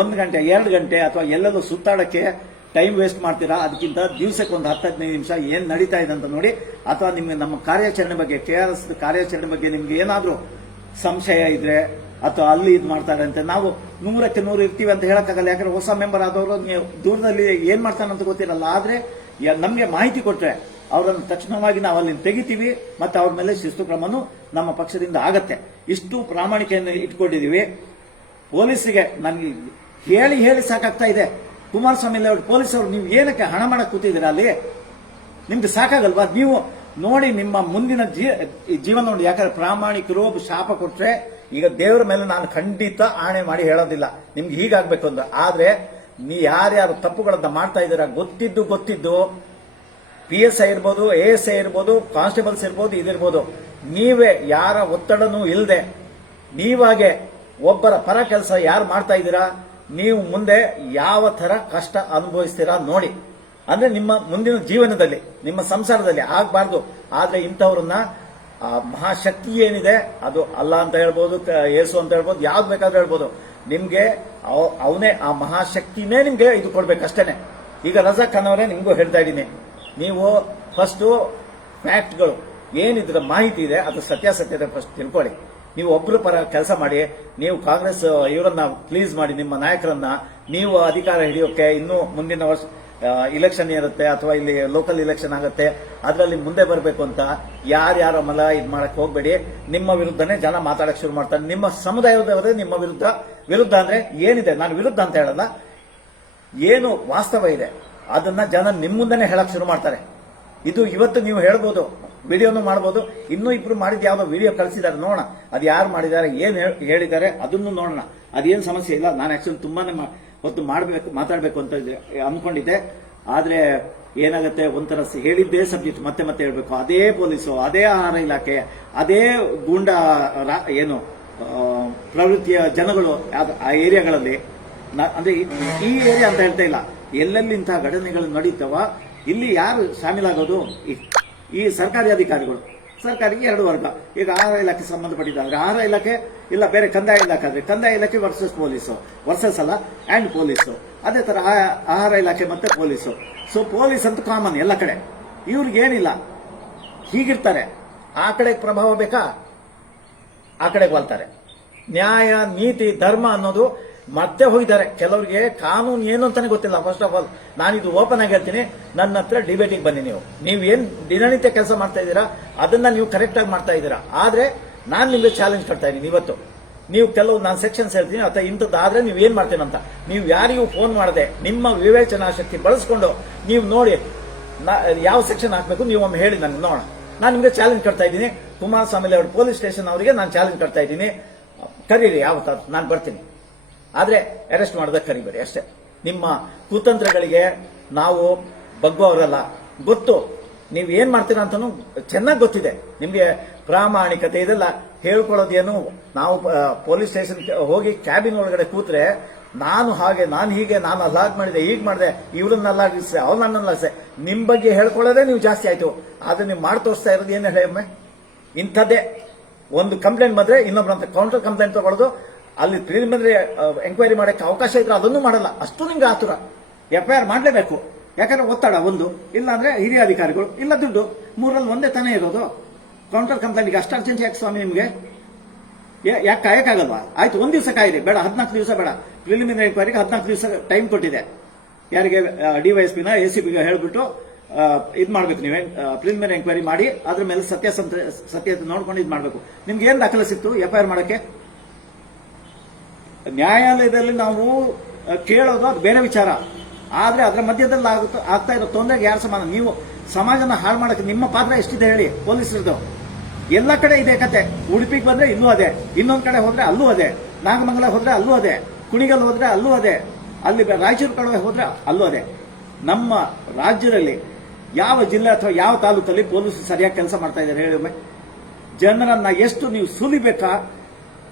ಒಂದು ಗಂಟೆ, ಎರಡು ಗಂಟೆ ಅಥವಾ ಎಲ್ಲೆಲ್ಲೂ ಸುತ್ತಾಡೋಕ್ಕೆ ಟೈಮ್ ವೇಸ್ಟ್ ಮಾಡ್ತೀರಾ? ಅದಕ್ಕಿಂತ ದಿವಸಕ್ಕೆ ಒಂದು ಹತ್ತು, ಹದಿನೈದು ನಿಮಿಷ ಏನು ನಡೀತಾ ಇದೆ ಅಂತ ನೋಡಿ. ಅಥವಾ ನಿಮಗೆ ನಮ್ಮ ಕಾರ್ಯಾಚರಣೆ ಬಗ್ಗೆ ಕೆ ಆರ್ ಎಸ್ ಕಾರ್ಯಾಚರಣೆ ಬಗ್ಗೆ ನಿಮಗೆ ಏನಾದರೂ ಸಂಶಯ ಇದ್ರೆ ಅಥವಾ ಅಲ್ಲಿ ಇದು ಮಾಡ್ತಾರೆ ಅಂತ. ನಾವು ನೂರಕ್ಕೆ ನೂರು ಇರ್ತೀವಿ ಅಂತ ಹೇಳಕ್ಕಾಗಲ್ಲ. ಯಾಕಂದ್ರೆ ಹೊಸ ಮೆಂಬರ್ ಆದವರು ನೀವು ದೂರದಲ್ಲಿ ಏನ್ ಮಾಡ್ತಾನಂತ ಗೊತ್ತಿರಲ್ಲ. ಆದ್ರೆ ನಮಗೆ ಮಾಹಿತಿ ಕೊಟ್ರೆ ಅವರನ್ನು ತಕ್ಷಣವಾಗಿ ನಾವು ಅಲ್ಲಿ ತೆಗಿತೀವಿ ಮತ್ತೆ ಅವ್ರ ಮೇಲೆ ಶಿಸ್ತು ಕ್ರಮನು ನಮ್ಮ ಪಕ್ಷದಿಂದ ಆಗತ್ತೆ. ಇಷ್ಟು ಪ್ರಾಮಾಣಿಕೆಯನ್ನು ಇಟ್ಕೊಂಡಿದೀವಿ. ಪೊಲೀಸಿಗೆ ನನಗೆ ಹೇಳಿ ಹೇಳಿ ಸಾಕಾಗ್ತಾ ಇದೆ. ಕುಮಾರಸ್ವಾಮಿ ಪೊಲೀಸ್ ಅವರು, ನೀವು ಏನಕ್ಕೆ ಹಣ ಮಾಡಕ್ ಕೂತಿದ್ದೀರಾ ಅಲ್ಲಿ? ನಿಮ್ಗೆ ಸಾಕಾಗಲ್ವಾ? ನೀವು ನೋಡಿ ನಿಮ್ಮ ಮುಂದಿನ ಜೀ- ಈ ಜೀವನ ನೋಡಿ. ಯಾಕಂದ್ರೆ ಪ್ರಾಮಾಣಿಕರು ಶಾಪ ಕೊಟ್ರೆ ಈಗ ದೇವರ ಮೇಲೆ ನಾನು ಖಂಡಿತ ಆಣೆ ಮಾಡಿ ಹೇಳೋದಿಲ್ಲ. ನಿಮ್ಗೆ ಹೀಗಾಗಬೇಕು ಅಂತ ಆದ್ರೆ, ನೀ ಯಾರ್ಯಾರು ತಪ್ಪುಗಳನ್ನ ಮಾಡ್ತಾ ಇದ್ದೀರಾ? ಗೊತ್ತಿದ್ದು ಗೊತ್ತಿದ್ದು, ಪಿ ಎಸ್ ಐ ಇರ್ಬೋದು, ಎ ಎಸ್ ಐ ಇರ್ಬೋದು, ಕಾನ್ಸ್ಟೇಬಲ್ಸ್ ಇರ್ಬೋದು, ಇದಿರ್ಬೋದು. ನೀವೇ ಯಾರ ಒತ್ತಡನೂ ಇಲ್ಲದೆ ನೀವಾಗೆ ಒಬ್ಬರ ಪರ ಕೆಲಸ ಯಾರು ಮಾಡ್ತಾ ಇದ್ದೀರಾ? ನೀವು ಮುಂದೆ ಯಾವ ತರ ಕಷ್ಟ ಅನುಭವಿಸ್ತೀರಾ ನೋಡಿ. ಅಂದ್ರೆ ನಿಮ್ಮ ಮುಂದಿನ ಜೀವನದಲ್ಲಿ, ನಿಮ್ಮ ಸಂಸಾರದಲ್ಲಿ ಆಗಬಾರ್ದು. ಆದ್ರೆ ಇಂಥವ್ರನ್ನ ಆ ಮಹಾಶಕ್ತಿ ಏನಿದೆ, ಅದು ಅಲ್ಲ ಅಂತ ಹೇಳ್ಬೋದು ಏಸು ಅಂತ ಹೇಳ್ಬೋದು, ಯಾವ್ದು ಬೇಕಾದ್ರೂ ಹೇಳ್ಬೋದು. ನಿಮ್ಗೆ ಅವನೇ ಆ ಮಹಾಶಕ್ತಿನೇ ನಿಮ್ಗೆ ಇದು ಕೊಡ್ಬೇಕಷ್ಟೇನೆ. ಈಗ ರಜಾ ಖಾನ್ ಅವರೇ ನಿಮ್ಗೂ ಹೇಳ್ತಾ ಇದ್ದೀನಿ. ನೀವು ಫಸ್ಟ್ ಫ್ಯಾಕ್ಟ್ಗಳು ಏನಿದ್ರ ಮಾಹಿತಿ ಇದೆ, ಅದು ಸತ್ಯಾಸತ್ಯತೆ ಫಸ್ಟ್ ತಿಳ್ಕೊಳ್ಳಿ. ನೀವು ಒಬ್ರು ಪರ ಕೆಲಸ ಮಾಡಿ, ನೀವು ಕಾಂಗ್ರೆಸ್, ಇವರನ್ನ ಪ್ಲೀಸ್ ಮಾಡಿ, ನಿಮ್ಮ ನಾಯಕರನ್ನ ನೀವು ಅಧಿಕಾರ ಹಿಡಿಯೋಕೆ ಇನ್ನೂ ಮುಂದಿನ ವರ್ಷ ಇಲೆಕ್ಷನ್ ಇರುತ್ತೆ ಅಥವಾ ಇಲ್ಲಿ ಲೋಕಲ್ ಇಲೆಕ್ಷನ್ ಆಗುತ್ತೆ, ಅದರಲ್ಲಿ ಮುಂದೆ ಬರಬೇಕು ಅಂತ ಯಾರ್ಯಾರ ಮಲ ಇದು ಮಾಡಕ್ಕೆ ಹೋಗ್ಬೇಡಿ. ನಿಮ್ಮ ವಿರುದ್ಧನೇ ಜನ ಮಾತಾಡಕ್ ಶುರು ಮಾಡ್ತಾರೆ. ನಿಮ್ಮ ಸಮುದಾಯದವರೇ ನಿಮ್ಮ ವಿರುದ್ಧ ವಿರುದ್ಧ ಅಂದ್ರೆ ಏನಿದೆ? ನಾನು ವಿರುದ್ಧ ಅಂತ ಹೇಳಲ್ಲ. ಏನು ವಾಸ್ತವ ಇದೆ. ಅದನ್ನ ಜನ ನಿಮ್ಮ ಮುಂದೆನೆ ಹೇಳಕ್ ಶುರು ಮಾಡ್ತಾರೆ. ಇದು ಇವತ್ತು ನೀವು ಹೇಳ್ಬೋದು, ವಿಡಿಯೋನು ಮಾಡ್ಬೋದು. ಇನ್ನೂ ಇಬ್ರು ಮಾಡಿದ ಯಾವ್ದೋ ವಿಡಿಯೋ ಕಳಿಸಿದ್ದಾರೆ ನೋಡೋಣ. ಅದು ಯಾರು ಮಾಡಿದ್ದಾರೆ ಏನು ಹೇಳ್- ಹೇಳಿದ್ದಾರೆ, ಅದನ್ನು ನೋಡೋಣ. ಅದೇನು ಸಮಸ್ಯೆ ಇಲ್ಲ. ನಾನು ಆಕ್ಚುಲಿ ತುಂಬಾನೇ ಹೊತ್ತು ಮಾಡಬೇಕು, ಮಾತಾಡಬೇಕು ಅಂತ ಅಂದ್ಕೊಂಡಿದ್ದೆ ಆದರೆ ಏನಾಗುತ್ತೆ, ಒಂಥರ ಹೇಳಿದ್ದೇ ಸಬ್ಜೆಕ್ಟ್ ಮತ್ತೆ ಮತ್ತೆ ಹೇಳಬೇಕು. ಅದೇ ಪೊಲೀಸು, ಅದೇ ಆಹಾರ ಇಲಾಖೆ, ಅದೇ ಗೂಂಡ ಏನು ಪ್ರವೃತ್ತಿಯ ಜನಗಳು ಆ ಏರಿಯಾಗಳಲ್ಲಿ ಅಂದ್ರೆ ಈ- ಏರಿಯಾ ಅಂತ ಹೇಳ್ತಾ ಇಲ್ಲ. ಎಲ್ಲೆಲ್ಲಿ ಇಂತಹ ಘಟನೆಗಳು ನಡೀತಾವ, ಇಲ್ಲಿ ಯಾರು ಶಾಮೀಲಾಗೋದು ಈ ಸರ್ಕಾರಿ ಅಧಿಕಾರಿಗಳು. ಸರ್ಕಾರಿಗೆ ಎರಡು ವರ್ಗ. ಈಗ ಆಹಾರ ಇಲಾಖೆ ಸಂಬಂಧಪಟ್ಟಿದ್ದಾದ್ರೆ ಆಹಾರ ಇಲಾಖೆ ಇಲ್ಲ, ಬೇರೆ ಕಂದಾಯ ಇಲಾಖೆ ಆದರೆ ಕಂದಾಯ ಇಲಾಖೆ ವರ್ಸಸ್ ಪೊಲೀಸು. ವರ್ಸಸ್ ಅಲ್ಲ ಆ್ಯಂಡ್ ಪೊಲೀಸು. ಅದೇ ಥರ ಆಹಾರ ಇಲಾಖೆ ಮತ್ತೆ ಪೊಲೀಸು. ಸೊ ಪೊಲೀಸ್ ಅಂತೂ ಕಾಮನ್ ಎಲ್ಲ ಕಡೆ. ಇವ್ರಿಗೇನಿಲ್ಲ ಹೀಗಿರ್ತಾರೆ. ಆ ಕಡೆಗೆ ಪ್ರಭಾವ ಬೇಕಾ? ಆ ಕಡೆಗೆ ಬಲ್ತಾರೆ ನ್ಯಾಯ, ನೀತಿ, ಧರ್ಮ ಅನ್ನೋದು ಮತ್ತೆ ಹೋಗಿದ್ದಾರೆ. ಕೆಲವರಿಗೆ ಕಾನೂನು ಏನು ಅಂತಾನೆ ಗೊತ್ತಿಲ್ಲ. ಫಸ್ಟ್ ಆಫ್ ಆಲ್ ನಾನು ಇದು ಓಪನ್ ಆಗಿ ಹೇಳ್ತೀನಿ. ನನ್ನ ಹತ್ರ ಡಿಬೇಟಿಗೆ ಬನ್ನಿ ನೀವು. ನೀವು ಏನು ದಿನನಿತ್ಯ ಕೆಲಸ ಮಾಡ್ತಾ ಇದ್ದೀರಾ? ಅದನ್ನ ನೀವು ಕರೆಕ್ಟ್ ಆಗಿ ಮಾಡ್ತಾ ಇದ್ದೀರಾ? ಆದ್ರೆ ನಾನು ನಿಮಗೆ ಚಾಲೆಂಜ್ ಕೊಡ್ತಾ ಇದ್ದೀನಿ ಇವತ್ತು. ನೀವು ಕೆಲವು, ನಾನು ಸೆಕ್ಷನ್ಸ್ ಹೇಳ್ತೀನಿ, ಅಥವಾ ಇಂಥದ್ದಾದ್ರೆ ನೀವು ಏನ್ ಮಾಡ್ತೀನಂತ ನೀವು ಯಾರಿಗೂ ಫೋನ್ ಮಾಡದೆ, ನಿಮ್ಮ ವಿವೇಚನಾ ಶಕ್ತಿ ಬಳಸ್ಕೊಂಡು ನೀವು ನೋಡಿ ಯಾವ ಸೆಕ್ಷನ್ ಹಾಕಬೇಕು, ನೀವು ಒಮ್ಮೆ ಹೇಳಿ ನನಗೆ ನೋಡೋಣ. ನಾನು ನಿಮಗೆ ಚಾಲೆಂಜ್ ಕೊಡ್ತಾ ಇದ್ದೀನಿ. ಕುಮಾರಸ್ವಾಮಿ ಅವರು ಪೊಲೀಸ್ ಸ್ಟೇಷನ್ ಅವರಿಗೆ ನಾನು ಚಾಲೆಂಜ್ ಕೊಡ್ತಾ ಇದ್ದೀನಿ. ಕರೀರಿ, ಯಾವತ್ತಾದ್ರು. ನಾನು ಬರ್ತೀನಿ. ಆದ್ರೆ ಅರೆಸ್ಟ್ ಮಾಡೋದಕ್ಕೆ ಕರಿಬೇಡಿ ಅಷ್ಟೇ. ನಿಮ್ಮ ಕುತಂತ್ರಗಳಿಗೆ ನಾವು ಬಗ್ಗುವವರಲ್ಲ ಗೊತ್ತು, ನೀವು ಏನ್ ಮಾಡ್ತೀರಾ ಅಂತಲೂ ಚೆನ್ನಾಗಿ ಗೊತ್ತಿದೆ. ನಿಮ್ಗೆ ಪ್ರಾಮಾಣಿಕತೆ ಇದೆಲ್ಲ ಹೇಳ್ಕೊಳ್ಳೋದೇನು, ನಾವು ಪೊಲೀಸ್ ಸ್ಟೇಷನ್ ಹೋಗಿ ಕ್ಯಾಬಿನ್ ಒಳಗಡೆ ಕೂತ್ರೆ ನಾನು ಹಾಗೆ, ನಾನು ಹೀಗೆ, ನಾನು ಅಲ್ಲಾಗ್ ಮಾಡಿದೆ, ಹೀಗೆ ಮಾಡಿದೆ, ಇವ್ರನ್ನ ಅಲ್ಲಾಗಿಸೆ ಅವ್ರನ್ನ ಅಲ್ಲಾಗಿಸೆ ನಿಮ್ ಬಗ್ಗೆ ಹೇಳ್ಕೊಳ್ಳೋದೇ ನೀವು ಜಾಸ್ತಿ ಆಯ್ತು. ಆದ್ರೆ ನೀವು ಮಾಡಿ ತೋರಿಸ್ತಾ ಇರೋದು ಏನು ಹೇಳಿ ಇಂಥದ್ದೇ. ಒಂದು ಕಂಪ್ಲೇಂಟ್ ಬಂದ್ರೆ ಇನ್ನೊಬ್ಬರಂತ ಕೌಂಟರ್ ಕಂಪ್ಲೇಂಟ್ ತಗೊಳ್ಳೋದು ಅಲ್ಲಿ ಪ್ರಿಲಿಮಿನರಿ ಎಂಕ್ವೈರಿ ಮಾಡೋಕ್ಕೆ ಅವಕಾಶ ಇದ್ರೆ ಅದನ್ನು ಮಾಡಲ್ಲ. ಅಷ್ಟು ನಿಮ್ಗೆ ಆತುರ. ಎಫ್ ಐ ಆರ್ ಮಾಡಲೇಬೇಕು. ಯಾಕಂದ್ರೆ ಒತ್ತಡ ಒಂದು. ಇಲ್ಲ ಅಂದ್ರೆ ಹಿರಿಯ ಅಧಿಕಾರಿಗಳು, ಇಲ್ಲ ದುಡ್ಡು. ಮೂರಲ್ಲಿ ಒಂದೇ ತಾನೇ ಇರೋದು. ಕೌಂಟರ್ ಕಂಪ್ಲೇಂಟ್ಗೆ ಅಷ್ಟು ಅರ್ಜೆಂಟ್ ಯಾಕೆ ಸ್ವಾಮಿ ನಿಮಗೆ? ಯಾಕೆ ಕಾಯಕ್ಕಾಗಲ್ವಾ? ಆಯ್ತು, ಒಂದ್ ದಿವಸ ಕಾಯಿರಿ. ಬೇಡ, ಹದಿನಾಲ್ಕು ದಿವಸ ಬೇಡ. ಪ್ರಿಲಿಮಿನರಿ ಎಂಕ್ವೈರಿಗೆ ಹದಿನಾಲ್ಕು ದಿವಸ ಟೈಮ್ ಕೊಟ್ಟಿದೆ. ಯಾರಿಗೆ ಡಿವೈಎಸ್ಪಿನ ಎ ಸಿ ಪಿಗೆ ಹೇಳ್ಬಿಟ್ಟು ಇದು ಮಾಡ್ಬೇಕು ನೀವೇ. ಪ್ರಿಲಿಮಿನರಿ ಎಂಕ್ವೈರಿ ಮಾಡಿ, ಅದ್ರ ಮೇಲೆ ಸತ್ಯ ಸತ್ಯ ನೋಡ್ಕೊಂಡು ಇದು ಮಾಡ್ಬೇಕು. ನಿಮ್ಗೆ ಏನ್ ದಾಖಲೆ ಸಿಕ್ತು? ಎಫ್ ಐ ಆರ್ ಮಾಡಕ್ಕೆ? ನ್ಯಾಯಾಲಯದಲ್ಲಿ ನಾವು ಕೇಳೋದು ಅದು ಬೇರೆ ವಿಚಾರ. ಆದರೆ ಅದರ ಮಧ್ಯದಲ್ಲಿ ಆಗುತ್ತ, ಆಗ್ತಾ ಇರೋ ತೊಂದರೆಗೆ ಯಾರು ಸಮಾನ? ನೀವು ಸಮಾಜನ ಹಾಳು ಮಾಡಕ್ಕೆ ನಿಮ್ಮ ಪಾತ್ರ ಎಷ್ಟಿದೆ ಹೇಳಿ ಪೊಲೀಸರದು ಎಲ್ಲ ಕಡೆ ಇದೆ ಕತೆ. ಉಡುಪಿಗೆ ಬಂದ್ರೆ ಇಲ್ಲೂ ಅದೇ. ಇನ್ನೊಂದು ಕಡೆ ಹೋದ್ರೆ ಅಲ್ಲೂ ಅದೇ. ನಾಗಮಂಗಲ ಹೋದ್ರೆ ಅಲ್ಲೂ ಅದೇ. ಕುಣಿಗಲ್ ಹೋದ್ರೆ ಅಲ್ಲೂ ಅದೇ. ಅಲ್ಲಿ ರಾಯಚೂರು ಕಡೆ ಹೋದ್ರೆ ಅಲ್ಲೂ ಅದೇ. ನಮ್ಮ ರಾಜ್ಯದಲ್ಲಿ ಯಾವ ಜಿಲ್ಲೆ ಅಥವಾ ಯಾವ ತಾಲೂಕಲ್ಲಿ ಪೊಲೀಸರು ಸರಿಯಾಗಿ ಕೆಲಸ ಮಾಡ್ತಾ ಇದ್ದಾರೆ ಹೇಳಿ ಜನರನ್ನ ಎಷ್ಟು ನೀವು ಸುಲಿಬೇಕಾ?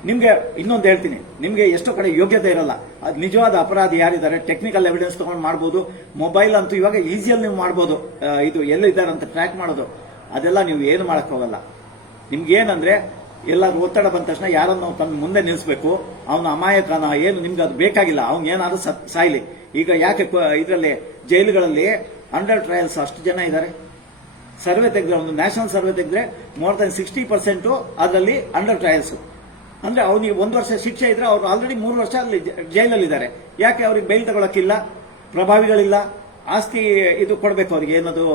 ನಿಮ್ಗೆ ಇನ್ನೊಂದು ಹೇಳ್ತೀನಿ. ನಿಮ್ಗೆ ಎಷ್ಟೋ ಕಡೆ ಯೋಗ್ಯತೆ ಇರಲ್ಲ. ಅದು ನಿಜವಾದ ಅಪರಾಧಿ ಯಾರಿದ್ದಾರೆ ಟೆಕ್ನಿಕಲ್ ಎವಿಡೆನ್ಸ್ ತಗೊಂಡು ಮಾಡ್ಬೋದು ಮೊಬೈಲ್ ಅಂತೂ ಇವಾಗ ಈಸಿಯಲ್ಲಿ ನೀವು ಮಾಡ್ಬೋದು. ಇದು ಎಲ್ಲಿದ್ದಾರೆ ಅಂತ ಟ್ರ್ಯಾಕ್ ಮಾಡೋದು. ಅದೆಲ್ಲ ನೀವು ಏನು ಮಾಡೋಕ್ಕೋಗಲ್ಲ ನಿಮ್ಗೆ ಏನಂದ್ರೆ, ಎಲ್ಲಾದ್ರೂ ಒತ್ತಡ ಬಂದ ತಕ್ಷಣ ಯಾರನ್ನ ತನ್ನ ಮುಂದೆ ನಿಲ್ಲಿಸಬೇಕು ಅವನ ಅಮಾಯಕನ ಏನು ನಿಮ್ಗೆ ಅದು ಬೇಕಾಗಿಲ್ಲ. ಅವ್ನು ಏನಾದ್ರೂ ಸಾಯ್ಲಿ. ಈಗ ಯಾಕೆ ಇದರಲ್ಲಿ ಜೈಲುಗಳಲ್ಲಿ ಅಂಡರ್ ಟ್ರಯಲ್ಸ್ ಅಷ್ಟು ಜನ ಇದ್ದಾರೆ ಸರ್ವೆ ತೆಗೆದ್ರೆ ಒಂದು ನ್ಯಾಷನಲ್ ಸರ್ವೆ ತೆಗೆದ್ರೆ ಮೋರ್ ದನ್ ಸಿಕ್ಸ್ಟಿ ಪರ್ಸೆಂಟ್ ಅದರಲ್ಲಿ ಅಂಡರ್ ಟ್ರಯಲ್ಸ್ ಅಂದ್ರೆ ಅವ್ನಿಗೆ ಒಂದು ವರ್ಷ ಶಿಕ್ಷೆ ಇದ್ರೆ ಅವ್ರು ಆಲ್ರೆಡಿ ಮೂರು ವರ್ಷ ಅಲ್ಲಿ ಜೈಲಲ್ಲಿ ಇದ್ದಾರೆ ಯಾಕೆ ಅವ್ರಿಗೆ ಬೈಲ್ ತಗೊಳಕ್ಕಿಲ್ಲ? ಪ್ರಭಾವಿಗಳಿಲ್ಲ? ಆಸ್ತಿ ಇದು ಕೊಡ್ಬೇಕು ಅವ್ರಿಗೆ, ಏನದು?